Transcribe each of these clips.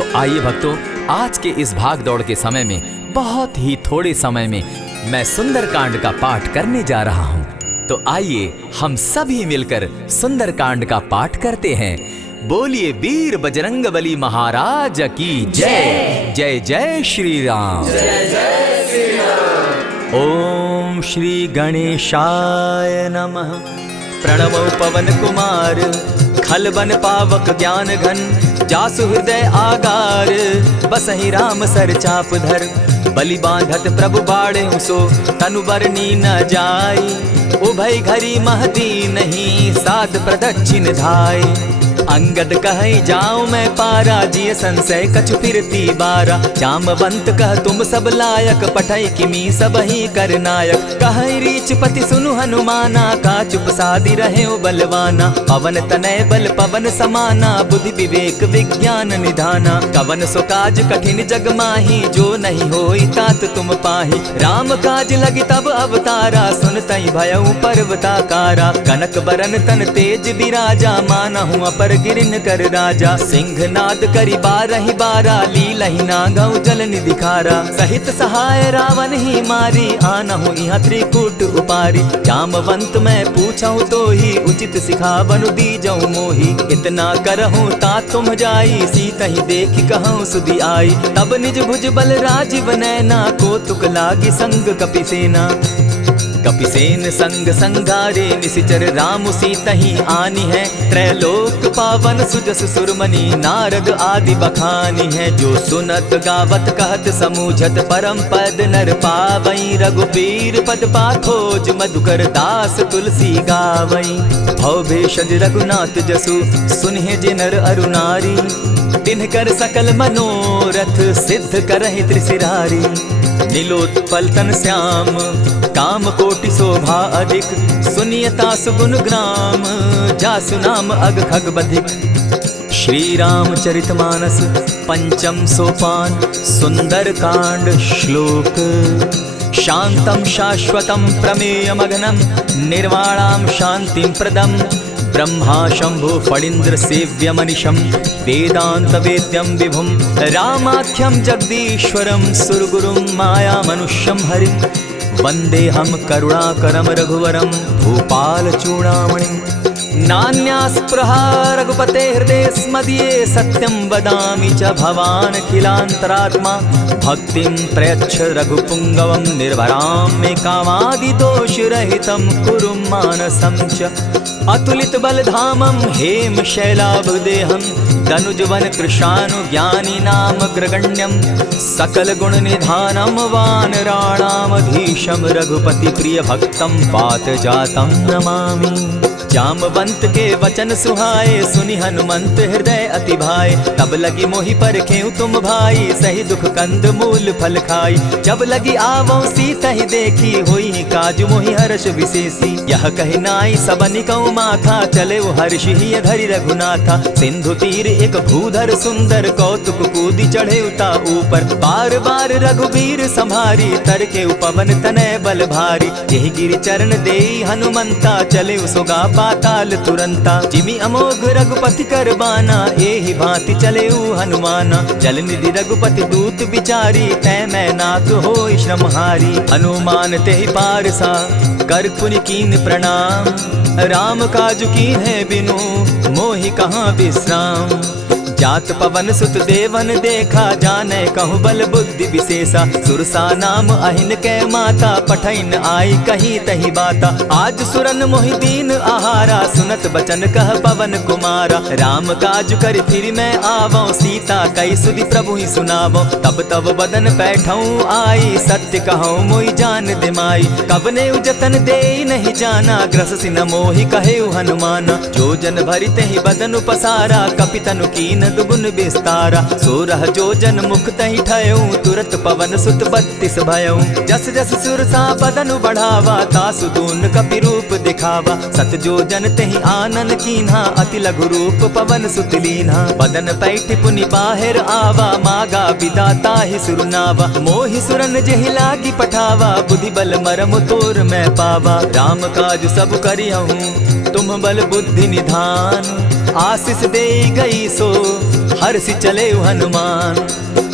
तो आइए भक्तों, आज के इस भाग दौड़ के समय में बहुत ही थोड़े समय में मैं सुंदरकांड का पाठ करने जा रहा हूँ। तो आइए हम सभी मिलकर सुंदरकांड का पाठ करते हैं। बोलिए वीर बजरंगबली महाराज की जय। जय जय श्री राम। जय जय श्री राम। ओम श्री गणेशाय नमः। प्रणवो पवन कुमार, खल बन पावक ज्ञान घन, जासु हृदय आगार, बसहि राम सर चाप धर, बलि बांधत प्रभु बाढ़े सो, तनु बरनी न जाई, उभय घरी महती नहीं, साध प्रदक्षिण धाई। अंगद कहे जाऊं मैं पारा, जिय संशय कछु फिरती बारा, जामवंत कह तुम सब लायक, पठै किमी सब ही कर नायक। कहे रीच पति सुनु हनुमाना, का चुप सादी रहे बलवाना, पवन तनय बल पवन समाना, बुद्धि विवेक विज्ञान निधाना। कवन सो काज कठिन जग माही, जो नहीं होई तात तुम पाही, राम काज लगी तब अवतारा, सुनतई भयउ पर्वताकारा। कनक बरन तन तेज बिराजा, मानहु अपर गिरिन कर राजा, सिंहनाद करी बारहि बारा, लीलहि नागौ जल निधि खारा। सहित सहाय रावण ही मारी, आनहु इहाँ त्रिकूट उपारी, जामवंत मैं पूछऊं तो ही, उचित सिखावनु दीजऊं मोही। इतना करहूं ता तुम जाई, सीतहि देखि कहूं सुधि आई, तब निज भुज बल राजीव नैना, कौतुक लागी संग कपिसेना। कपिसेन संग संगारे, निशिचर राम सीतहि आनी है, त्रैलोक पावन सुजस सुरमणि, नारद आदि बखानी है। जो सुनत गावत कहत समूझत, परम पद नर पावई, रघुबीर पद पाखोज, मधुकर दास तुलसी गावई। भव भेषज रघुनाथ जसु, सुनिहे जे नर अरु नारी, तिनकर सकल मनोरथ, सिद्ध करहि त्रिशिरारी। नीलोत्पल तन श्याम, काम कोटि शोभा अधिक, सुनियता सुगुण ग्राम, जासु नाम अग खग बधिक। श्री रामचरितमानस पंचम सोपान, सुंदरकांड श्लोक। शांतं शाश्वतं प्रमेयमघनं, निर्वाणां शांतिं प्रदं, ब्रह्मा शंभु फणीन्द्र सेव्य मनिशं, वेदांत वेद्यं विभुं, रामाख्यं जगदीश्वरं, सुरगुरुं माया मनुष्यं हरिं। वंदेहं करुणाकरं रघुवरं, भूपाल चूड़ामणिं। नान्यास्पृहा रघुपते हृदये स्मदीये, सत्यं वदामि च भवानखिलान्तरात्मा, भक्तिं प्रयच्छ रघुपुङ्गवं, निर्भरां मे कामादिदोषरहितं, कुरु मानसं च। अतुलित बलधामं हेम शैलाभदेहं, तनुजवन कृशानुज्ञानी नाम ग्रगण्यं, सकल गुण निधानं वानराणामधीशं, रघुपति प्रिय भक्तं पात जातं नमामि। जामवंत के वचन सुहाए, सुनि हनुमंत हृदय अति भाए, तब लगी मोहि परखेउ तुम भाई, सही दुख कंद मूल फल खाई। जब लगी आवो सीतहि देखी, होई काज मोहि हर्ष विशेषी। यह कहि नाई सबनि कौ माथा, चले हर्षि हिय धरि रघुनाथा। सिंधु तीर एक भूधर सुंदर, कौतुक कूदि चढ़े उता ऊपर, बार बार रघुबीर संभारी, तर के पवन तनय बल भारी। यही गिरि चरण देई हनुमंता, चले सुगा पाताल तुरंता। जिमि अमोघ रघुपति कर बाना, एहि भांति चले हनुमाना। जल निधि रघुपति दूत बिचारी, तै मैं नाथ होई श्रमहारी। हनुमान तेहि पारसा, कर पुनि कीन प्रणाम, राम काज कीन है बिनु, मोहि कहाँ विश्राम। जात पवन सुत देवन देखा, जाने कहु बल बुद्धि विशेषा। सुरसा नाम अहिन कै माता, पठैन आई कही तही बाता। आज सुरन मोहि दीन आहारा, सुनत बचन कह पवन कुमारा। राम काज कर फिर मैं आवो, सीता कई सुधि प्रभु ही सुनावो। तब तब बदन बैठऊं आई, सत्य कहूँ मोहि जान दिमाई। कवने जतन दे नहीं जाना, ग्रस सिन मोहि कहे हनुमाना। जो जन भरित ही बदन पसारा, कपितनु कीन दुगुन विस्तारा। सोरह जो जन मुख तहि ठयऊ, तुरत पवन सुत 32 भयऊ। जस जस सुरसा बदनु बढ़ावा, तासु दून कपि रूप दिखावा। सत जो जन तहि आनन कीन्हा, अति लघु रूप पवन सुत लीन्हा। बदन पैठ पुनि बाहिर आवा, मागा विदा ताहि सुरनावा। मोहि सुरन जेहि लागी पठावा, बुद्धि बल मरम तोर मैं पावा। राम काज सब करिहूँ, तुम बल बुद्धि निधान, आशीष दे गई सो हर्षि चले हनुमान।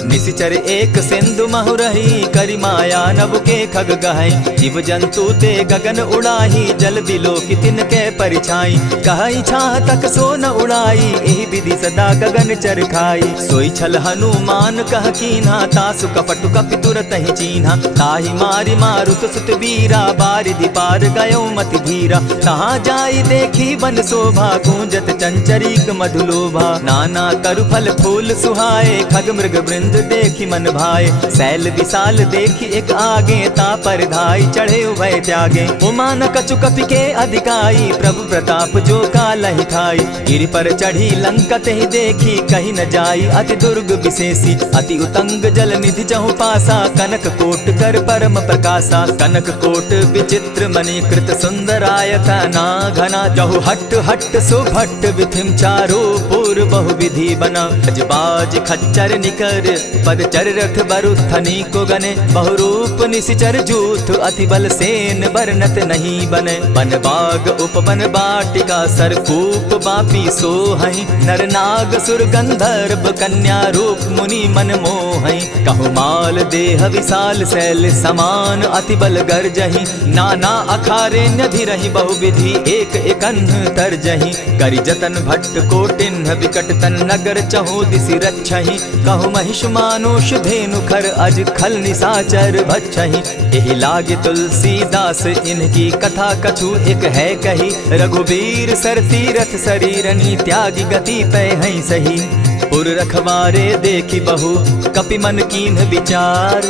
निशिचर एक सिंधु महु रही, करी माया नभ के खग गहई। जीव जंतु ते गगन उड़ाही, जल बिलो की तिनके परिछाई। कहई छाह तक सो न उड़ाई, एहि विधि सदा गगन चर खाई। सोई छल हनुमान कह कीन्हा, तासु कपटु कपि तुरत ही चीन्हा। ताहि मारि मारुत सुत वीरा, बारिधि पार गयो मति धीरा। तहाँ जाई देखी वन शोभा, गूंजत चंचरीक मधुलोभा। नाना तरु फल फूल सुहाए, खग मृग वृंद देखी मन भाए। सैल विशाल देखी एक आगे, तापर धाई चढ़े उभय त्यागे। उमान कछु कपि के अधिकाई, प्रभु प्रताप जो कालहि खाई। गिरि पर चढ़ी लंका तेहि देखी, कही न जाई अति दुर्ग विशेषी। अति उतंग जल निधि जहु पासा, कनक कोट कर परम प्रकाशा। कनक कोट विचित्र मणिकृत सुंदरायत ना घना। जहु हट हट सुभट विधिम चारो पूर बहु विधि बना। बाज खच्चर निकर पद चर रथ बरुथनी को गने। बहुरूप निशिचर जूथ, अति बल सेन बरनत नहीं बने। बन बाग उपवन बाटिका, सरकूप बापी सोहई। नर नाग सुर गंधर्व, कन्या रूप मुनि मन मोहई। कहु माल देह विशाल शैल समान, अति बल गर्जही। नाना अखारे नधिरहि, बहुविधि एक एकन्ह तरजही। करि जतन भट्ट कोटिन्ह, विकट तन नगर चहु दिसि रक्षहि। कहु महिष मानुष धेनु खर, अज खल निशाचर भक्षहि। एहि लागे तुलसीदास, इनकी कथा कछु एक है कही। रघुबीर सर तीरथ शरीरनी, त्यागी गति पै हई सही। पुर रखवारे देखी बहु, कपि मन कीन्ह विचार।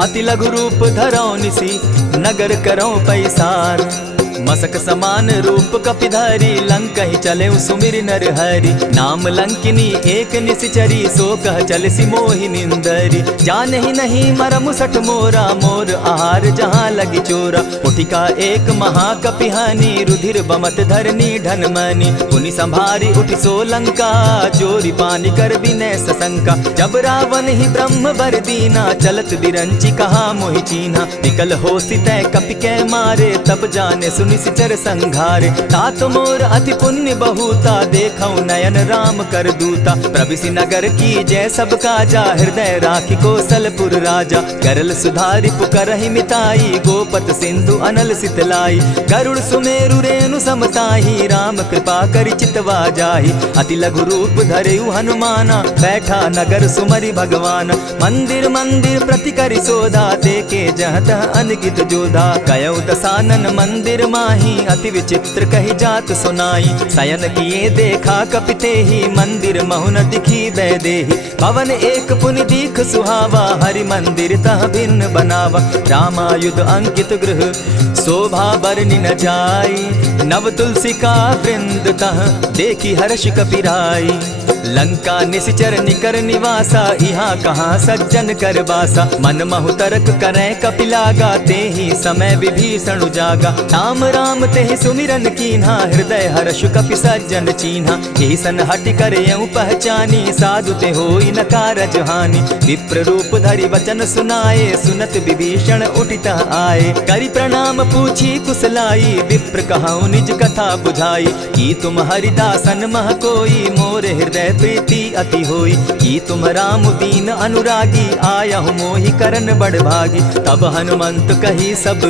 अति लघु रूप धरौ निसी, नगर करौ पैसार। मसक समान रूप कपिधारी, लंकहि चले सुमिर नर हरि। नाम लंकिनी एक निशिचरी, सो कह चल सी मोहि निंदरी। जानहि नहीं मरम सठ मोरा, मोर आहार जहाँ लगी चोरा। उठिका एक महाकपिहानी, रुधिर बमत धरनी ढनमनी। पुनि संभारी उठि सो लंका, जोरी पानी कर विनय सशंका। जब रावण ही ब्रह्म बर दीना, चलत बिरंची कहा मोहि चीन्हा। निकल हो सितै कपि कै मारे, तब जाने सुनि निशिचर संघारे। तात मोर अति पुण्य बहुता, देखौ नयन राम कर दूता। प्रविशि नगर की जय सब काजा, हृदय राखी कौशलपुर राजा। करल सुधारि पुकरहि मिताई, गोपत सिंधु अनल सितलाई। गरुड़ सुमेरु रेणु समताही, राम कृपा करि चितवा जाहि। अति लघु रूप धरेउ हनुमाना, बैठा नगर सुमरि भगवान। मंदिर मंदिर प्रति करि सोधा, देखे जहत अनगित जोधा। कयौ दसानन मंदिर माही, अति विचित्र कही जात सुनाई। शयन किए देखा कपिते ही, मंदिर महु न दिखी वैदेही। भवन एक पुनि दीख सुहावा, हरि मंदिर तह भिन्न बनावा। रामायुध अंकित गृह, शोभा बरनि न जाई। नव तुलसी का वृंद तह, देखी हर्ष कपिराई। लंका निशिचर निकर निवासा, यहाँ कहाँ सज्जन कर बासा। मन महु तरक करै कपिलागा, तेहि समय विभीषण जागा। राम राम तेहि सुमिरन कीन्हा, हृदय हर्ष कपि सज्जन चीन्हा। एहि सन हटि कर यूं पहचानी, साधु ते होई न कारज हानि। विप्र रूप धरि वचन सुनाए, सुनत विभीषण उठितः आए। करि प्रणाम पूछी कुशलाई, विप्र कहौ निज कथा बुझाई। कि तुम हरिदासन मह कोई, मोरे हृदय प्रीति अति होई। कि तुम राम दीन अनुरागी, आयहु मोहि करन बड़ भागी। तब हनुमंत कही सब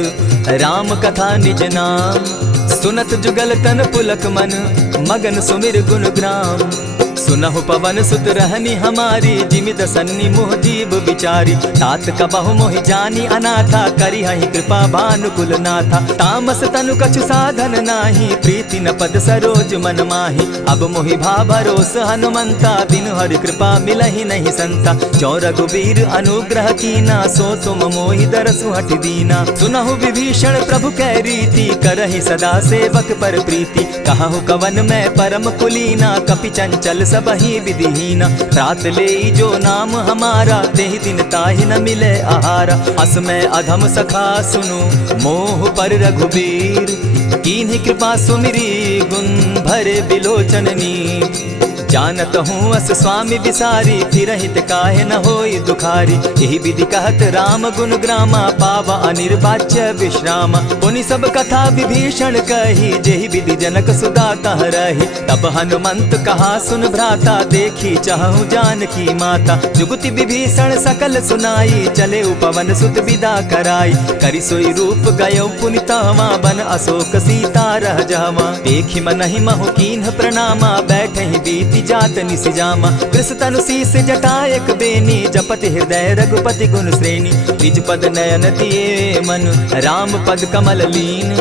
राम कथा निज नाम। सुनत जुगल तन पुलक मन, मगन सुमिर गुण ग्राम। सुनहु पवन सुत रहनी हमारी, जिमिद सन्नि मोह जीव विचारी। तात कबहु मोहि जानी अनाथा, करी हहि कृपा भानुकुल नाथा। तामस तनु कछु साधन नाही, प्रीति न पद सरोज मन माही। अब मोहि भा भरोस हनुमंता, बिनु हरि कृपा मिलहि नहीं संता। जो रघुबीर अनुग्रह कीना, सो तुम मोहि दरसु हठि दीना। सुनहु विभीषण प्रभु कै रीति, करहि सदा सेवक पर प्रीति। कहु कवन मैं परम कुलीना, कपि चंचल सबहि विधिहीना। रात ले जो नाम हमारा, तेहि दिन ताहि न मिले आहारा। अस मैं अधम सखा सुनु, मोह पर रघुबीर। कीन्हि कृपा सुमिरी, गुण भरे बिलोचन नीर। जानत हूँ अस स्वामी बिसारी, फिर हित काहे न होई दुखारी। यही विधि कहत राम गुण ग्रामा, पावा अनिर्वाच्य विश्राम। पुनि सब कथा विभीषण कही, जेहि विधि जनक सुदा तह रही। तब हनुमंत कहा सुन भ्राता, देखी चाहूँ जानकी माता। जुगति विभीषण सकल सुनाई, चले पवन सुत विदा कराई। करि सोई रूप गयो पुनि तहवा, बन अशोक सीता रह जावा। देखी मनहि महु कीन्ह प्रणामा, बैठे ही बीति जात निसि जामा। कृष तनु शीस जटायक बेनी, जपति हृदय रघुपति गुण श्रेणी। निज पद नयन दिए मन, राम पद कमल लीन।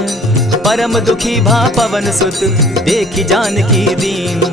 परम दुखी भा पवन सुत, देखी जानकी दीन।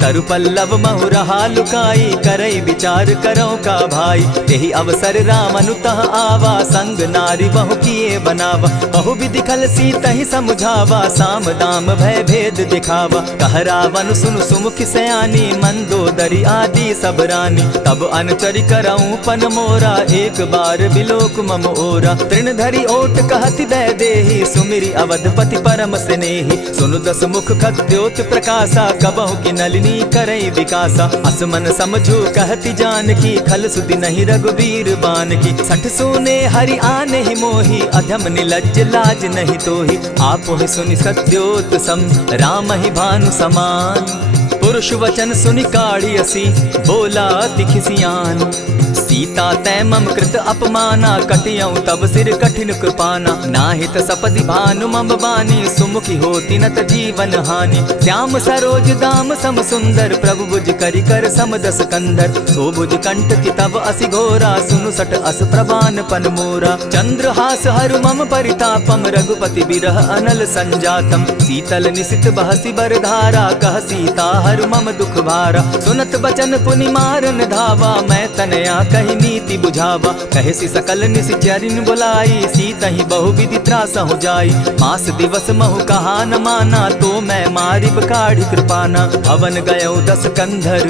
तरु पल्लव महु रहा लुकाई, करई विचार करो का भाई। यही अवसर राम अनुतः आवा, संग नारी बहु किए बनावा। बहु विधि खल सीतहि समुझावा, साम दाम भय भेद दिखावा। कह रावण सुनु सुमुखि सयानी, मंदोदरी आदि सब रानी। तब अनुचरि करऊं पन मोरा, एक बार बिलोक मम ओरा। तृण धरि ओट कहति दय देहि, सुमिरि अवधपति परम स्नेही। सुनु दस मुख खद्योत प्रकाशा, कबहु की नलिनी करई विकासा। असमन समझू कहती जानकी, खल सुधि नहीं रघुवीर बान की। सठ सोने हरि आने ही मोही, अधम निलज्ज लाज नहीं तोही। आप ही सुनि सत्योत सम, राम ही भानु समान। पुरुष वचन सुनि काढ़ियसी, बोला अति खिसियान। सीता तै मम कृत अपमाना, कटियऊं तब सिर कठिन कृपाना। नाहित सपदि भानु मम बानी, सुमुखी होती नत जीवन हानि। श्याम सरोज दाम सम सुंदर, प्रभु भुज करि कर सम दस कंधर। सो भुज कंठ की तब असि घोरा, सुनु सट अस प्रभान पन मोरा। चंद्रहास हरु मम परितापम, रघुपति बिरह अनल संजातम। शीतल निशित बहसी बरधारा, कह सीता हरु मम दुख भारा। सुनत बचन पुनि मारन धावा, मैं तनया कही नीति बुझावा। कहे सकल निश्चरिन बुलाई, सीतहि बहु विधि त्रास हो जाई। मास दिवस महु कहा न माना, तो मैं मारिब काढ़ी कृपाना। हवन गयो दस कंधर,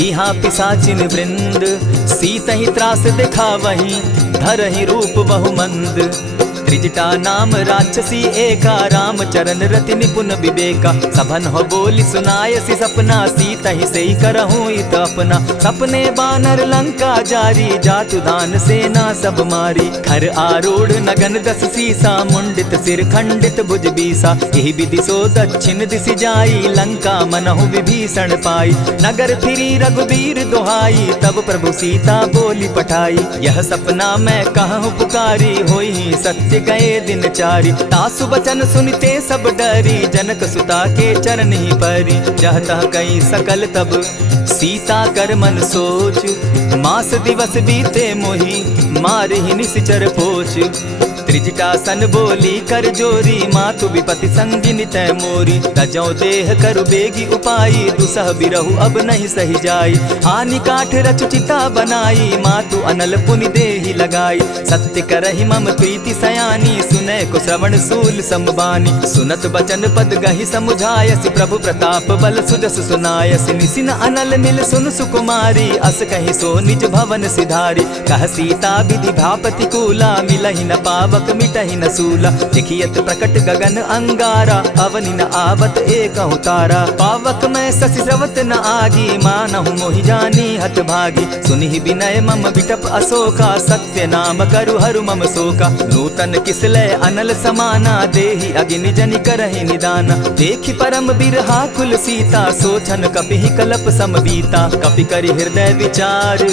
इहाँ पिशाचिन वृंद। सीतहि त्रास दिखावहि, धरहि रूप बहु मंद। त्रिजटा नाम राक्षसी एका, राम चरण रति निपुण विवेका। सभन हो बोली सुनायसी सपना, सीतहि सेई करहूँ इत अपना। सपने बानर लंका जारी, जातु दान सेना सब मारी। खर आरूढ़ नगन दस सीसा, मुंडित सिर खंडित भुज बीसा। यही विधि सो दक्षिण दिशि जाई, लंका मनहु विभीषण पाई। नगर फिरी रघुवीर दुहाई, तब प्रभु सीता बोली पठाई। यह सपना मैं कहूँ पुकारी, होई सत्य गए दिन चारी। तासु बचन सुनते सब डरी, जनक सुता के चरण ही परी। जहतः कई सकल तब सीता कर मन सोच, मास दिवस बीते मोही, मार ही निश्चर पोच। त्रिजटासन बोली कर जोरी, मातु विपति संगिनी तै मोरी। तजौ देह करु बेगी उपाई, दुसह बिरहु अब नहीं सही जाई। हानि काठ रच चिता बनाई, मातु अनल पुनि देहि लगाई। सत्य करहि मम प्रीति सयानी, सुनै को श्रवण सूल समबानी। सुनत बचन पद गहि समुझायसि, प्रभु प्रताप बल सुजस सुनायसि। निसिन अनल मिल सुन सुकुमारी, अस कहि सो निज भवन सिधारी। कह सीता विधि भापति कूला, मिलहि न पावक मिटहि न सूला। देखियत प्रकट गगन अंगारा, अवनि न आवत एकहु तारा। पावक मैं शशि स्रवत न आगी, मानहु मोहि जानी हत भागी। सुनिहि विनय मम बिटप अशोका, सत्य नाम करु हरु मम शोका। नूतन किसलय अनल समाना, देहि अगिनि जनि करहि निदाना। देखि परम बिरहा कुल सीता, सोचन कपिहि कलप सम बीता। कपि करि हृदय विचार,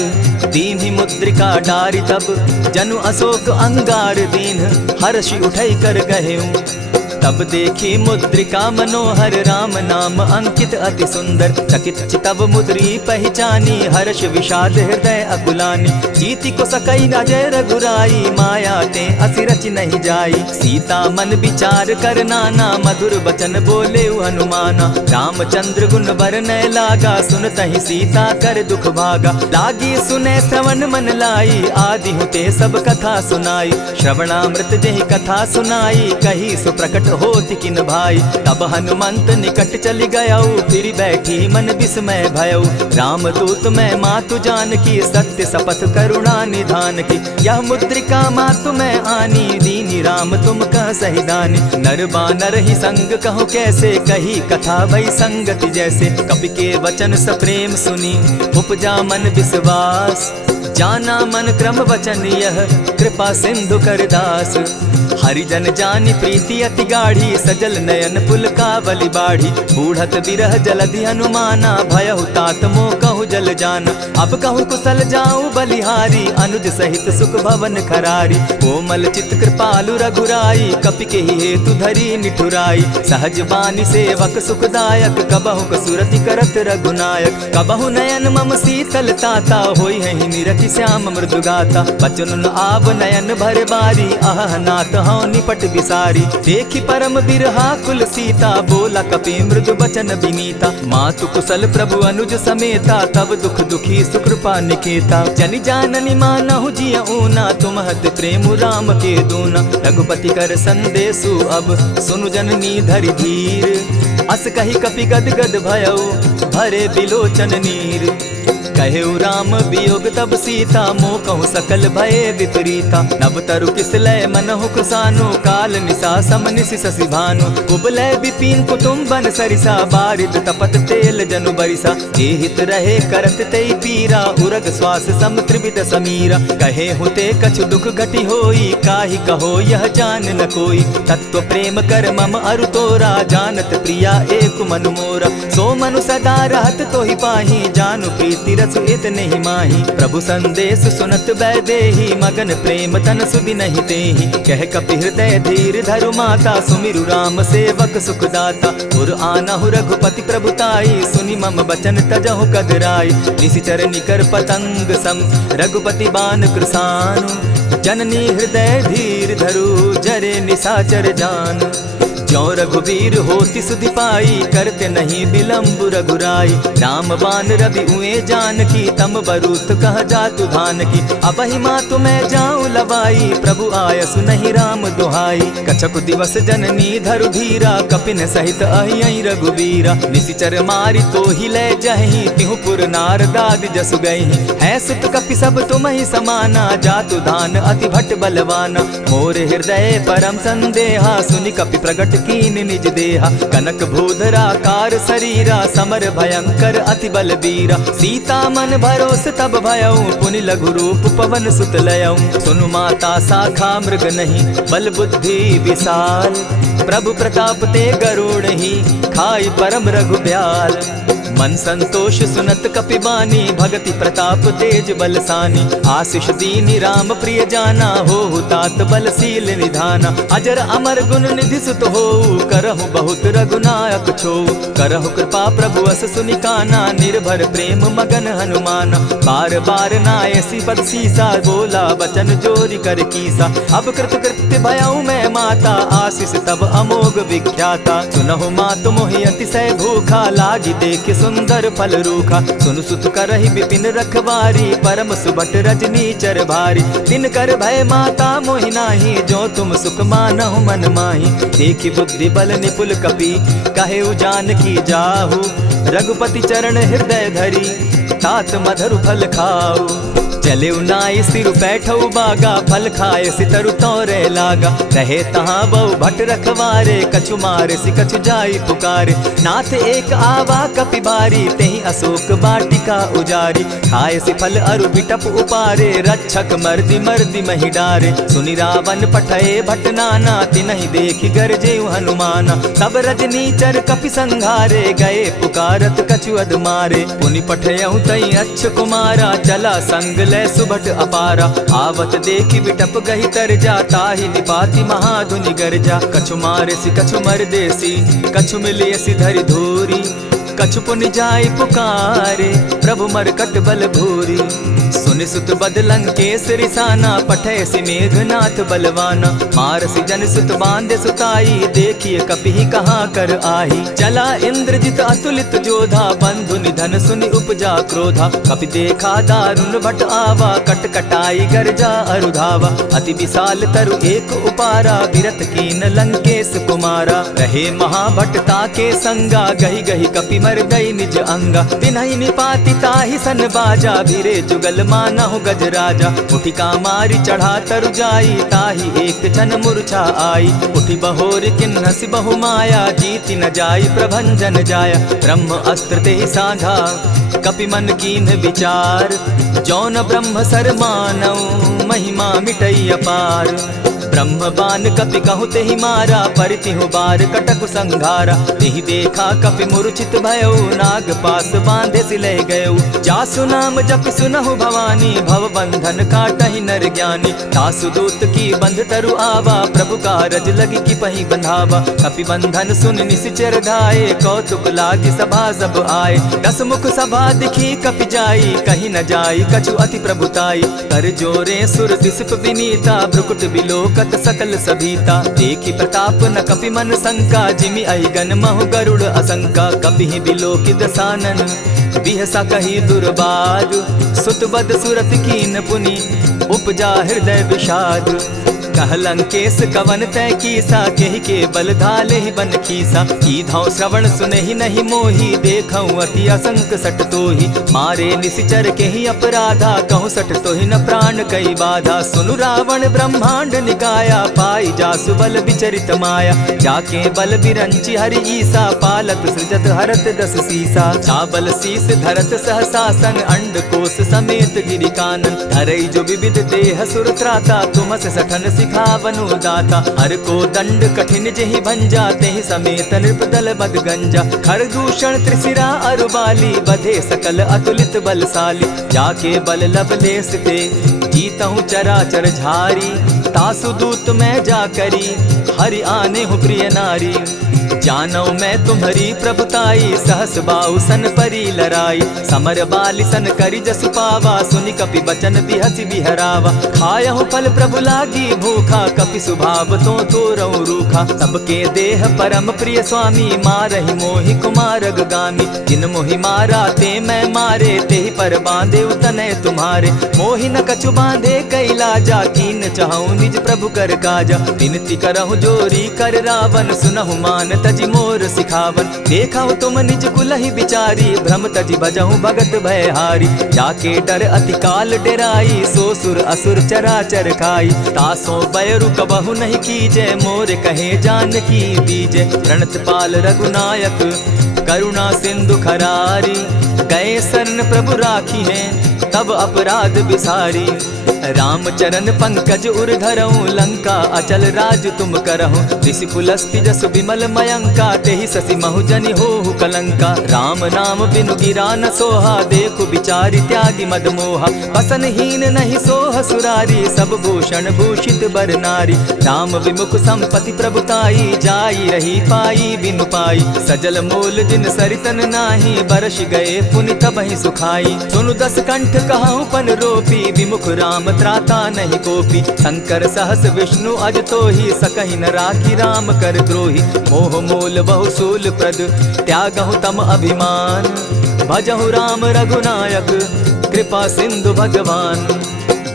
दीन्हि मुद्रिका डारि। तब जनु अशोक अंगार दीन, हर्षि उठै कर गहेऊं। तब देखी मुद्रिका मनोहर, राम नाम अंकित अति सुंदर। चकित चितव मुद्री पहचानी, हर्ष विषाद हृदय अकुलानी। जीति को सकई अजय रघुराई, माया ते असि रचि नहीं जाई। सीता मन विचार कर नाना, मधुर बचन बोले हनुमाना। रामचंद्र गुण बरनय लागा, सुनतहि सीता कर दुख भागा। लागी सुने श्रवण मन लाई, आदि हुते सब कथा सुनाई। श्रवणामृत जेहि कथा सुनाई, कही सो प्रकट होति किन भाई। तब हनुमंत निकट चली गयऊ, फिर बैठी मन विस्मय भयऊ। राम दूत मैं मातु जानकी, सत्य शपथ करुणा निधान की। यह मुद्रिका मातु मैं आनी, दीन कीनी राम तुम कह सही दानी। नर बानर ही संग कहो कैसे, कही कथा भई संगति जैसे। कपि के वचन सप्रेम सुनी उपजा मन विश्वास, जाना मन क्रम वचन यह कृपा सिंधु कर दास। हरिजन जानी प्रीति अति गाढ़ी, सजल नयन पुल कावली बाढ़ी। बूढ़त बिरह जलधि हनुमाना, भयहु तात मोह कहु जल जाना। अब कहु कुशल जाऊं बलिहारी, अनुज सहित सुख भवन खरारी। कोमल चित कृपालु रघुराई, कपि के ही हेतु धरी निठुराई। सहज बानी सेवक सुखदायक, कबहु कसुरति करत रघुनायक। कबहु नयन मम शीतल ताता, होई है निरखि श्याम मृदु गाता। बचन आव नयन भर बारी, आह नाथ हौ निपट बिसारी। देखी परम बिरहा कुल सीता, बोला कपि मृदु बचन विनीता। मातु कुशल प्रभु अनुज समेता, तब दुख दुखी सुकृपा निकेता। जनि जाननी मानहु जिय ऊना, तुमहत प्रेम राम के दूना। रघुपति कर संदेशु अब सुनु जननी धरि धीर। अस कही कपि गद गद भयउ, भरे बिलोचन नीर। कहेउ राम वियोग तब सीता, मोह कहूँ सकल भय विपरीता। नव तरु किसलय मनहु कृसानु, काल निशा समनिशि शशि भानु। कुबलय विपिन कुटुम्बन सरिसा, बारिद तपत तेल जनु बरिसा। जे हित रहे करत तेई पीरा, उरग श्वास सम त्रिविध समीरा। कहे हुते कछु दुख घटी होई, काहि कहो यह जान न कोई। तत्व प्रेम कर मम अरु तोरा, जानत प्रिया एक मनु मोरा। सो मनु सदा रहत तोहि पाही, जानु प्रीति रसु इतने ही माही। प्रभु संदेश सुनत बैदेही, मगन प्रेम तन सुधि नहीं तेहि। कह कपि हृदय धीर धरु माता, सुमिरु राम सेवक सुखदाता। उर आनहु रघुपति प्रभुताई, सुनि मम बचन तजहु कदराई। निशिचर निकर पतंग सम, रघुपति बान कृसानु। जननी हृदय धीर धरु, जरे निशाचर जान। ज्यों रघुवीर होति सुधि पाई, करते नहीं विलम्ब रघुराई। राम बान रवि उए जानकी, तम बरूथ कह जातु धान की। अबहि मातु मैं जाऊं लवाई, प्रभु आयसु नहीं राम दुहाई। कछक दिवस जननी धरु धीरा, कपिन सहित अहियहि रघुवीरा। निशिचर मारि तोहि लय जहि, तिहुपुर नारदादि जसु गहि। है सुत कपि सब तुमहि समाना, जातु धान अति भट बलवाना। मोर हृदय परम संदेहा, सुनि कपि प्रगट कीन निज देहा। कनक भूधराकार शरीरा, समर भयंकर अति बलबीरा। सीता मन भरोस तब भयउ, पुनि लघु रूप पवन सुत लयउ। सुनु माता शाखा मृग नहीं, बल बुद्धि विशाल। प्रभु प्रताप ते गरुड़ ही, खाई परम रघु ब्याल। मन संतोष सुनत कपि बानी, भगति प्रताप तेज बलसानी। आशीष दीनी राम प्रिय जाना, हो तात बलशील निधाना। अजर अमर गुण निधि सुत हो, करहु बहुत रघुनायक छो। करहु कृपा प्रभु अस सुनि काना, निर्भर प्रेम मगन हनुमाना। बार बार नायसी पद सीसा, बोला बचन जोरि कर कीसा। अब कृत कृत्य भयउ मैं माता, आशीष तब अमोघ विख्याता। सुनहु मातु मोहि अतिशय भूखा, लागी देख सुंदर फल रूखा। सुन सुत करहि विपिन रखवारी, परम सुबट रजनी चर भारी। दिन कर भय माता मोहि नाही, जो तुम सुख मानहु मन माही। देखि बुद्धि बल निपुल कपि, कहेउ जानकी जाहु। रघुपति चरण हृदय धरी, तात मधुर फल खाऊ। चले नाई सिर बैठऊ बागा, फल खाए सितरु तोरे लागा। रहे तहाँ बहु भट रखवारे, कछु मारे सि कछु जाई पुकारे। नाथ एक आवा कपि बारी, तेहि अशोक बाटिका उजारी। खाए सि फल अरु बिटप उपारे, रक्षक मर्दि मर्दि महि डारे। सुनि रावण पठये भट नाना, तिनहि देखि गरजेउ हनुमाना। तब रजनी चर कपि संघारे, गए पुकारत कछु अधमारे। पुनि पठयउ तई अच्छ कुमारा, चला संग सुबट अपारा। आवत देखि बिटप गहि तर जा, ताहि निपाति महाधुनि गर्जा। कछु मारे सि कछु मर देसी, कछु मिलियसि धरि धूरी। कछु पुनि जाई पुकारे, प्रभु मरकट बल भूरी। सुनि सुत बद लंकेश रिसाना, पठय सि मेघनाथ बलवाना। मारसि जन सुत बांधे सुताई, देखिए कपि कहाँ कर आही। चला इंद्रजित अतुलित जोधा, बंधु निधन सुनि उपजा क्रोधा। कपि देखा दारुण भट आवा, कट कटाई गर्जा अरुधावा। अति विशाल तरु एक उपारा, विरत कीन लंकेश कुमारा। रहे महाभटता के संगा, गहि गहि कपि मर दई निज अंगा। तिन्हि निपाति ताहि सन बाजा, भिरे जुगल मान मानहु गज राजा। उठिका मारी चढ़ा तरु जाई, ताही एक जन मूर्छा आई। उठी बहोर किन्हसि बहु माया, जीति न जाई प्रभंजन जाया। ब्रह्म अस्त्र ते साधा, कपि मन कीन्ह विचार। जौन ब्रह्म सर मानौ, महिमा मिटई अपार। ब्रह्म बान कपि कहु तेहि मारा, परितिहु बार कटक संघारा। तेहि देखा कपि मूर्छित भयउ, नाग पास बांधे सिले गयउ। जासु नाम जपि सुनहु भवानी, भव बंधन काटहि नर ज्ञानी। तासु दूत की बंध तरु आवा, प्रभु कारज लगी की पही बंधावा। कपि बंधन सुन निसिचर धाये, कौतुक लागी सभा सब आए। दस मुख सभा दिखी कपि जाई, कहीं न जाई कछु अति प्रभुताई। कर जोरे सुर दिसप विनीता, भ्रुकुट बिलोकत सकल सभीता। देखी प्रताप न कपि मन शंका, जिमि अहिगन महु गरुड़ असंका। कपि बिलोकि दसानन, बिहसा कही दुर्बाद। सुत बद सुरत कीन पुनि, उपजा हृदय विषाद। कहलंकेश कवन तय कीसा, केहि के बल धाले ही बन खीसा। कीधौ श्रवण सुने ही नहीं मोही, देखऊं अति असंक सट तोही। मारे निसिचर केहि अपराधा, कहूँ सट तोहि न प्राण कई बाधा। सुनु रावण ब्रह्मांड निकाया, पाई जासु बल विचरित माया। जाके बल बिरंची हरि ईसा, पालत सृजत हरत दस सीसा। चाबल शीस धरत सहसासन, अंड कोश समेत गिरि कानन। धरई जो विविध देह सुर त्राता, तुमस सठन सिखावनु दाता। हर को दंड कठिन जेहि भंजा, तेहि समेत नृपदल बद गंजा। खरदूषण त्रिशिरा अरुबाली, बधे सकल अतुलित बलशाली। जाके बल लवलेस ते, जीतहु चराचर झारी। तासु दूत मैं जा करी, हरि आने हूँ प्रिय नारी। जानौ मैं तुम्हारी प्रभुताई, सहस बाहु सन परी लराई। समर बाली सन करी जसु पावा, सुनि कपि बचन बिहसि बिहरावा। खायहु फल प्रभु लागी भूखा, कपि सुभाव तो तोरऊ रूखा। सबके देह परम प्रिय स्वामी, मारहि मोहि कुमारग गामी। जिन मोहि मारा ते मैं मारे, तेहि पर बांधे उतने तुम्हारे। मोहि न कछु बांधे कैलाजा, कीन चाहूं निज प्रभु कर काजा। विनती करहु जोरी कर रावण, सुनहु मान तजि मोर सिखावन। देखहु तुम निज कुलहि बिचारी, भ्रम तजि भजहु भगत भयहारी। जाके डर अति काल डेराई, सो सुर असुर चराचर खाई। तासो बैरु कबहु नहीं कीजे, मोर कहे जानकी दीजे। प्रणत पाल रघुनायक, करुणा सिंधु खरारी। गए शरण प्रभु राखी हैं, तब अपराध बिसारी। रामचरण पंकज उर धरऊं, लंका अचल राज तुम करहूं। ऋषि पुलस्ति जस विमल मयंका, तेहि ससि महु जनि होहु कलंका। राम नाम बिनु गिरा न सोहा, देखु बिचारी त्यागी मद मोहा। बसनहीन नहीं सोह सुरारी, सब भूषण भूषित बर नारी। राम विमुख संपति प्रभुताई, जाई रही पाई बिनु पाई। सजल मोल जिन सरितन नाही, बरस गए पुनि तबहि सुखाई। सुनु दस कंठ कहूँ पन रोपी, विमुख राम त्राता नहीं कोपी। शंकर सहस विष्णु अज तोहि, सकहि न राखी राम कर द्रोही। मोह मोल बहु सूल प्रद, त्यागहु तम अभिमान। भजहु राम रघुनायक, कृपा सिंधु भगवान।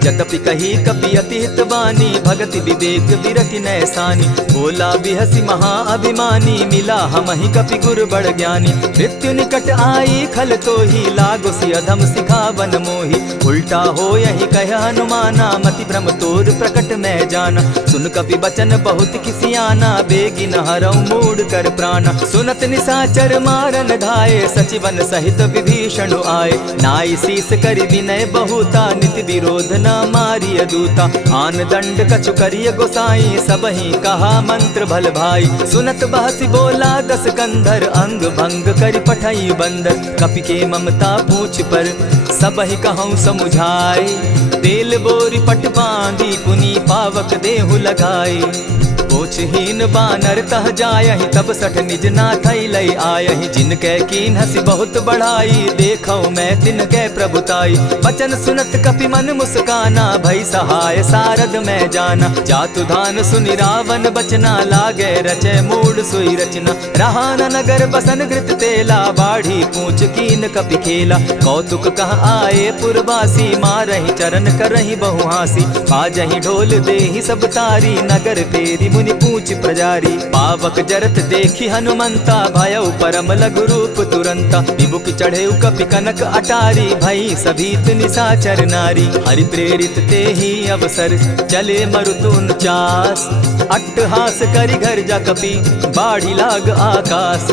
जतपि कही कपि अति हितवानी, भगति विवेक विरति नैसानी। बोला बिहसि महा अभिमानी, मिला हमहि कपि गुर बड़ ज्ञानी। मृत्यु निकट आई खल तोहि, लागो सि अधम सिखावन मोहि। उल्टा हो यही कह हनुमाना, मति भ्रम तोर प्रकट मैं जाना। सुन कपि बचन बहुत किसियाना, बेगी न हरऊ मूड कर प्राणा। सुनत निसाचर मारन धाये, सचिवन सहित विभीषण आए। नाई शीस करि विनय बहुता, नित विरोध न मारिय दूता। आन दंड कछु करिय गोसाई, सबहि कहा मंत्र भल भाई। सुनत बहसि बोला दस कंधर, अंग भंग करि पठई बंदर। कपि के ममता पूछ पर, सबहि कहूँ समुझाए। तेल बोरी पट बांधी, पुनि पावक देहु लगाई। पोछहीन बानर तह जायहि, तब सठ निज नाथई लई आयहि। जिनकै कीन हसी बहुत बढ़ाई, देखौ मैं तिनकै प्रभुताई। बचन सुनत कपि मन मुस्काना, भई सहाय सारद मैं जाना। जातु धान सुनि रावण बचना, लागे रचय मूड सोई रचना। रहा न नगर बसन घृत तेला, बाढ़ी पूछ कीन कपि खेला। कौतुक कह आए पुरवासी, मारहि चरण करहि बहु हासी। बाजहि ढोल देहि सब तारी, नगर फेरी मुनि पूछ प्रजारी। पावक जरत देखी हनुमंता, भयउ परम लघु रूप तुरंता। विमुख चढ़े कपि कनक अटारी, भई सभीत निशाचर नारी। हरि प्रेरित ते ही अवसर, चले मरुत 49। अट्टहास करि घर जा कपि, बाढ़ी लाग आकाश।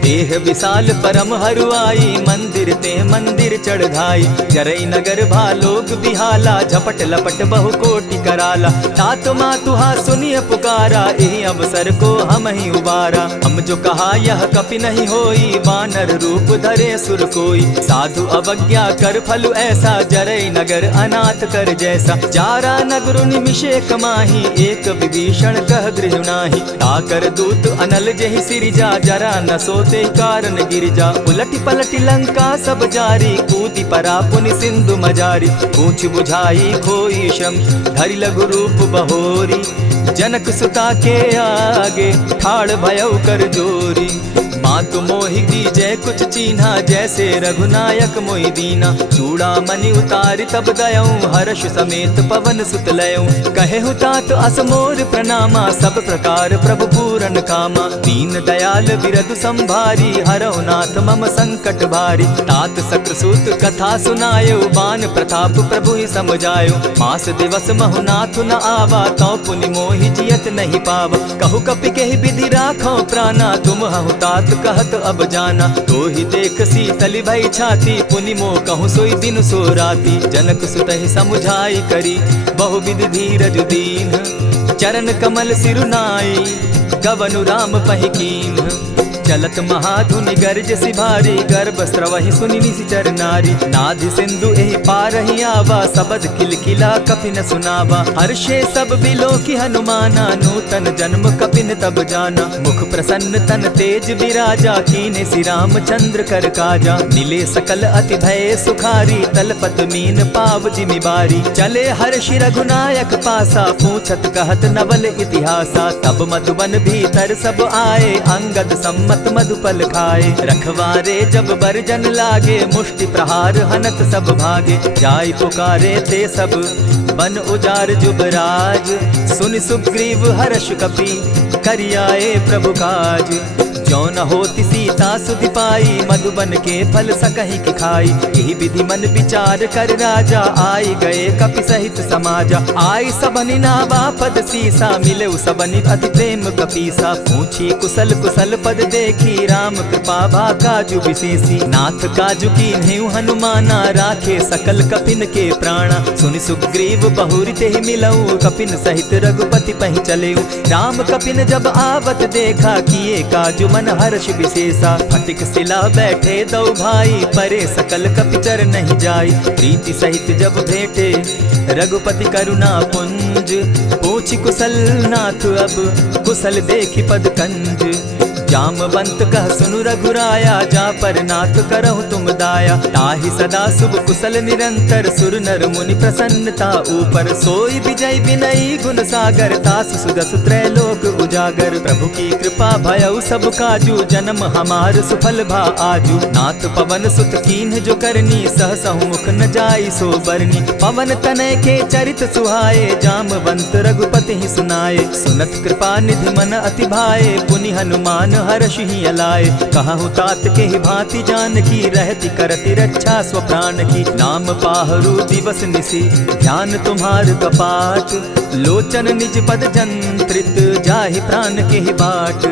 देह विशाल परम हरुआई, मंदिर ते मंदिर चढ़ाई। जरई नगर भालोग बिहाला, झपट लपट बहु कोटि कराला। तात मातुहा सुनिय पुकारा, एहि अवसर को हम ही उबारा। हम जो कहा यह कपि नहीं होई, वानर रूप धरे सुर कोई। साधु अवज्ञा कर फल ऐसा, जरई नगर अनाथ कर जैसा। जारा नगर निमिषे कमाही, एक विभीषण कह गृह नाही। ताकर दूत अनल जहि सिरिजा, जरा न सोते कारण गिरजा। उलटी पलटी लंका सब जारी, कूदी परा पुनि सिंधु मजारी। पूछ बुझाई खोई श्रम, धरि लघु रूप बहोरी। जनक सुता के आगे, ठाड़ भयउ कर जोरी। मातु मोहि दीजै कुछ चीन्हा, जैसे रघुनायक मोहि दीना। चूड़ा मणि उतारि तब गयऊँ, हर्ष समेत पवन सुत लयऊँ। कहे तात असमोर प्रणामा, सब प्रकार प्रभु पूरन कामा। दीन दयाल बिरदु संभारी, हरौ नाथ मम संकट भारी। तात सक्रसूत कथा सुनायो, बान प्रताप प्रभु ही समझायो। मास दिवस महु नाथ न आवा, तौ पुनि मोहि जियत नहीं पावा। कहु कपि केहि विधि राखो प्राणा, तुम हहु तात कहत अब जाना। तो ही देख शीतल भई छाती, पुनि मो कहूँ सोई दिन सो राती। जनक सुतहि समुझाई करी, बहुविधि धीरज दीन। चरण कमल सिरुनाई, गवनु राम पहि कीन्ह। चलत महाधुनि गर्ज सिभारी, गर्भ स्रवहि सुनि निशिचर नारी। नाधि सिंधु एहि पारहि आवा, सबद किलकिला कपि न सुनावा। हर्षे सब बिलोकी हनुमाना, नूतन जन्म कपि न तब जाना। मुख प्रसन्न तन तेज विराजा, कीने श्री रामचंद्र कर काजा। मिले सकल अति भय सुखारी, तलपत मीन पाव जिमि बारी। चले हर्षि रघुनायक पासा, पूछत कहत नवल इतिहासा। तब मधुबन भीतर सब आए, अंगद सम्मत मधुपल खाए। रखवारे जब बरजन लागे, मुष्टि प्रहार हनत सब भागे। जाय पुकारे ते सब, बन उजार जुबराज। सुनि सुग्रीव हर्ष कपि, करियाए प्रभु काज। जो न होती सीता सुधि पाई, मधुबन के फल सकहि की खाई। यही विधि मन विचार कर राजा, आई गए कपि सहित समाजा। आई सबनि नावा पद सीसा, मिले सबनि अति प्रेम कपीसा। पूछी कुशल कुशल पद देखी, राम कृपा भा काजु विशेषी। नाथ काजु कीन्हेउ हनुमाना, राखे सकल कपिन के प्राणा। सुनि सुग्रीव बहुरि तेहि मिलऊ, कपिन सहित रघुपति पहि चलेऊ। राम कपिन जब आवत देखा, किए काजु मन हर्ष विशेषा। फटिक सिला बैठे दो भाई, परे सकल कपिचर नहीं जाई। प्रीति सहित जब भेटे, रघुपति करुणा पुंज। पूछि कुशल नाथ अब, कुशल देखि पद कंज। जामवंत कह सुनु रघुराया, जा पर नाथ करहु तुम दाया। ताहि सदा शुभ कुशल निरंतर, सुर नर मुनि प्रसन्नता ऊपर। सोई विजय विनयी गुण सागर, तास सुदस त्रैलोक उजागर। प्रभु की कृपा भयउ सब काजू, जन्म हमार सुफल भा आजू। नाथ पवन सुत कीन्ह जो करनी, सहसहु मुख न जाई सो बरनी। पवन तनय के चरित सुहाए, जामवंत रघुपति ही सुनाए। सुनत कृपा निधि मन अति भाए, पुनि हनुमान हर्ष ही अलाए। कहूँ तात के ही भांति जानकी, रहती करती रक्षा स्वप्राण की। नाम पाहरु दिवस निसी, ध्यान तुम्हार कपाट। लोचन निज पद जंत्रित, जाहि प्राण के ही बाट।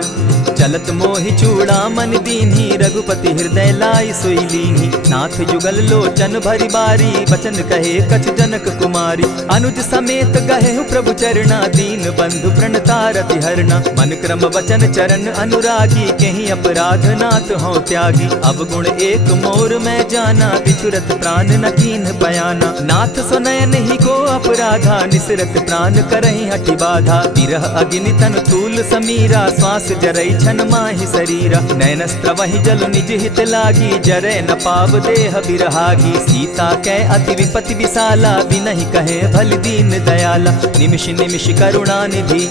चलत मोहि चूड़ामन दीन्ही, रघुपति हृदय लाई सोई लीन्ही। नाथ जुगल लोचन भरी बारी, बचन कहे कछ जनक कुमारी। अनुज समेत गहेहु प्रभु चरणा, दीन बंधु प्रणतारति हरना। मन क्रम वचन चरण अनुरागी, केहि अपराध नाथ हो त्यागी। अब गुण एक मोर मैं जाना, बिछुरत प्राण न कीन्ह बयाना। नाथ सुनयन ही को अपराधा, निसरत प्राण करहि हठि बाधा। विरह अग्नि तन तूल समीरा, श्वास जरई छन माहि शरीरा। नैनस्त्र वहि जल निज हित लागी, जरै न पाव देह बिरहागी। सीता कै अति विपति विशाला, बिनहि कहे भल दीन दयाला। निमिष निमिष करुणा निधि,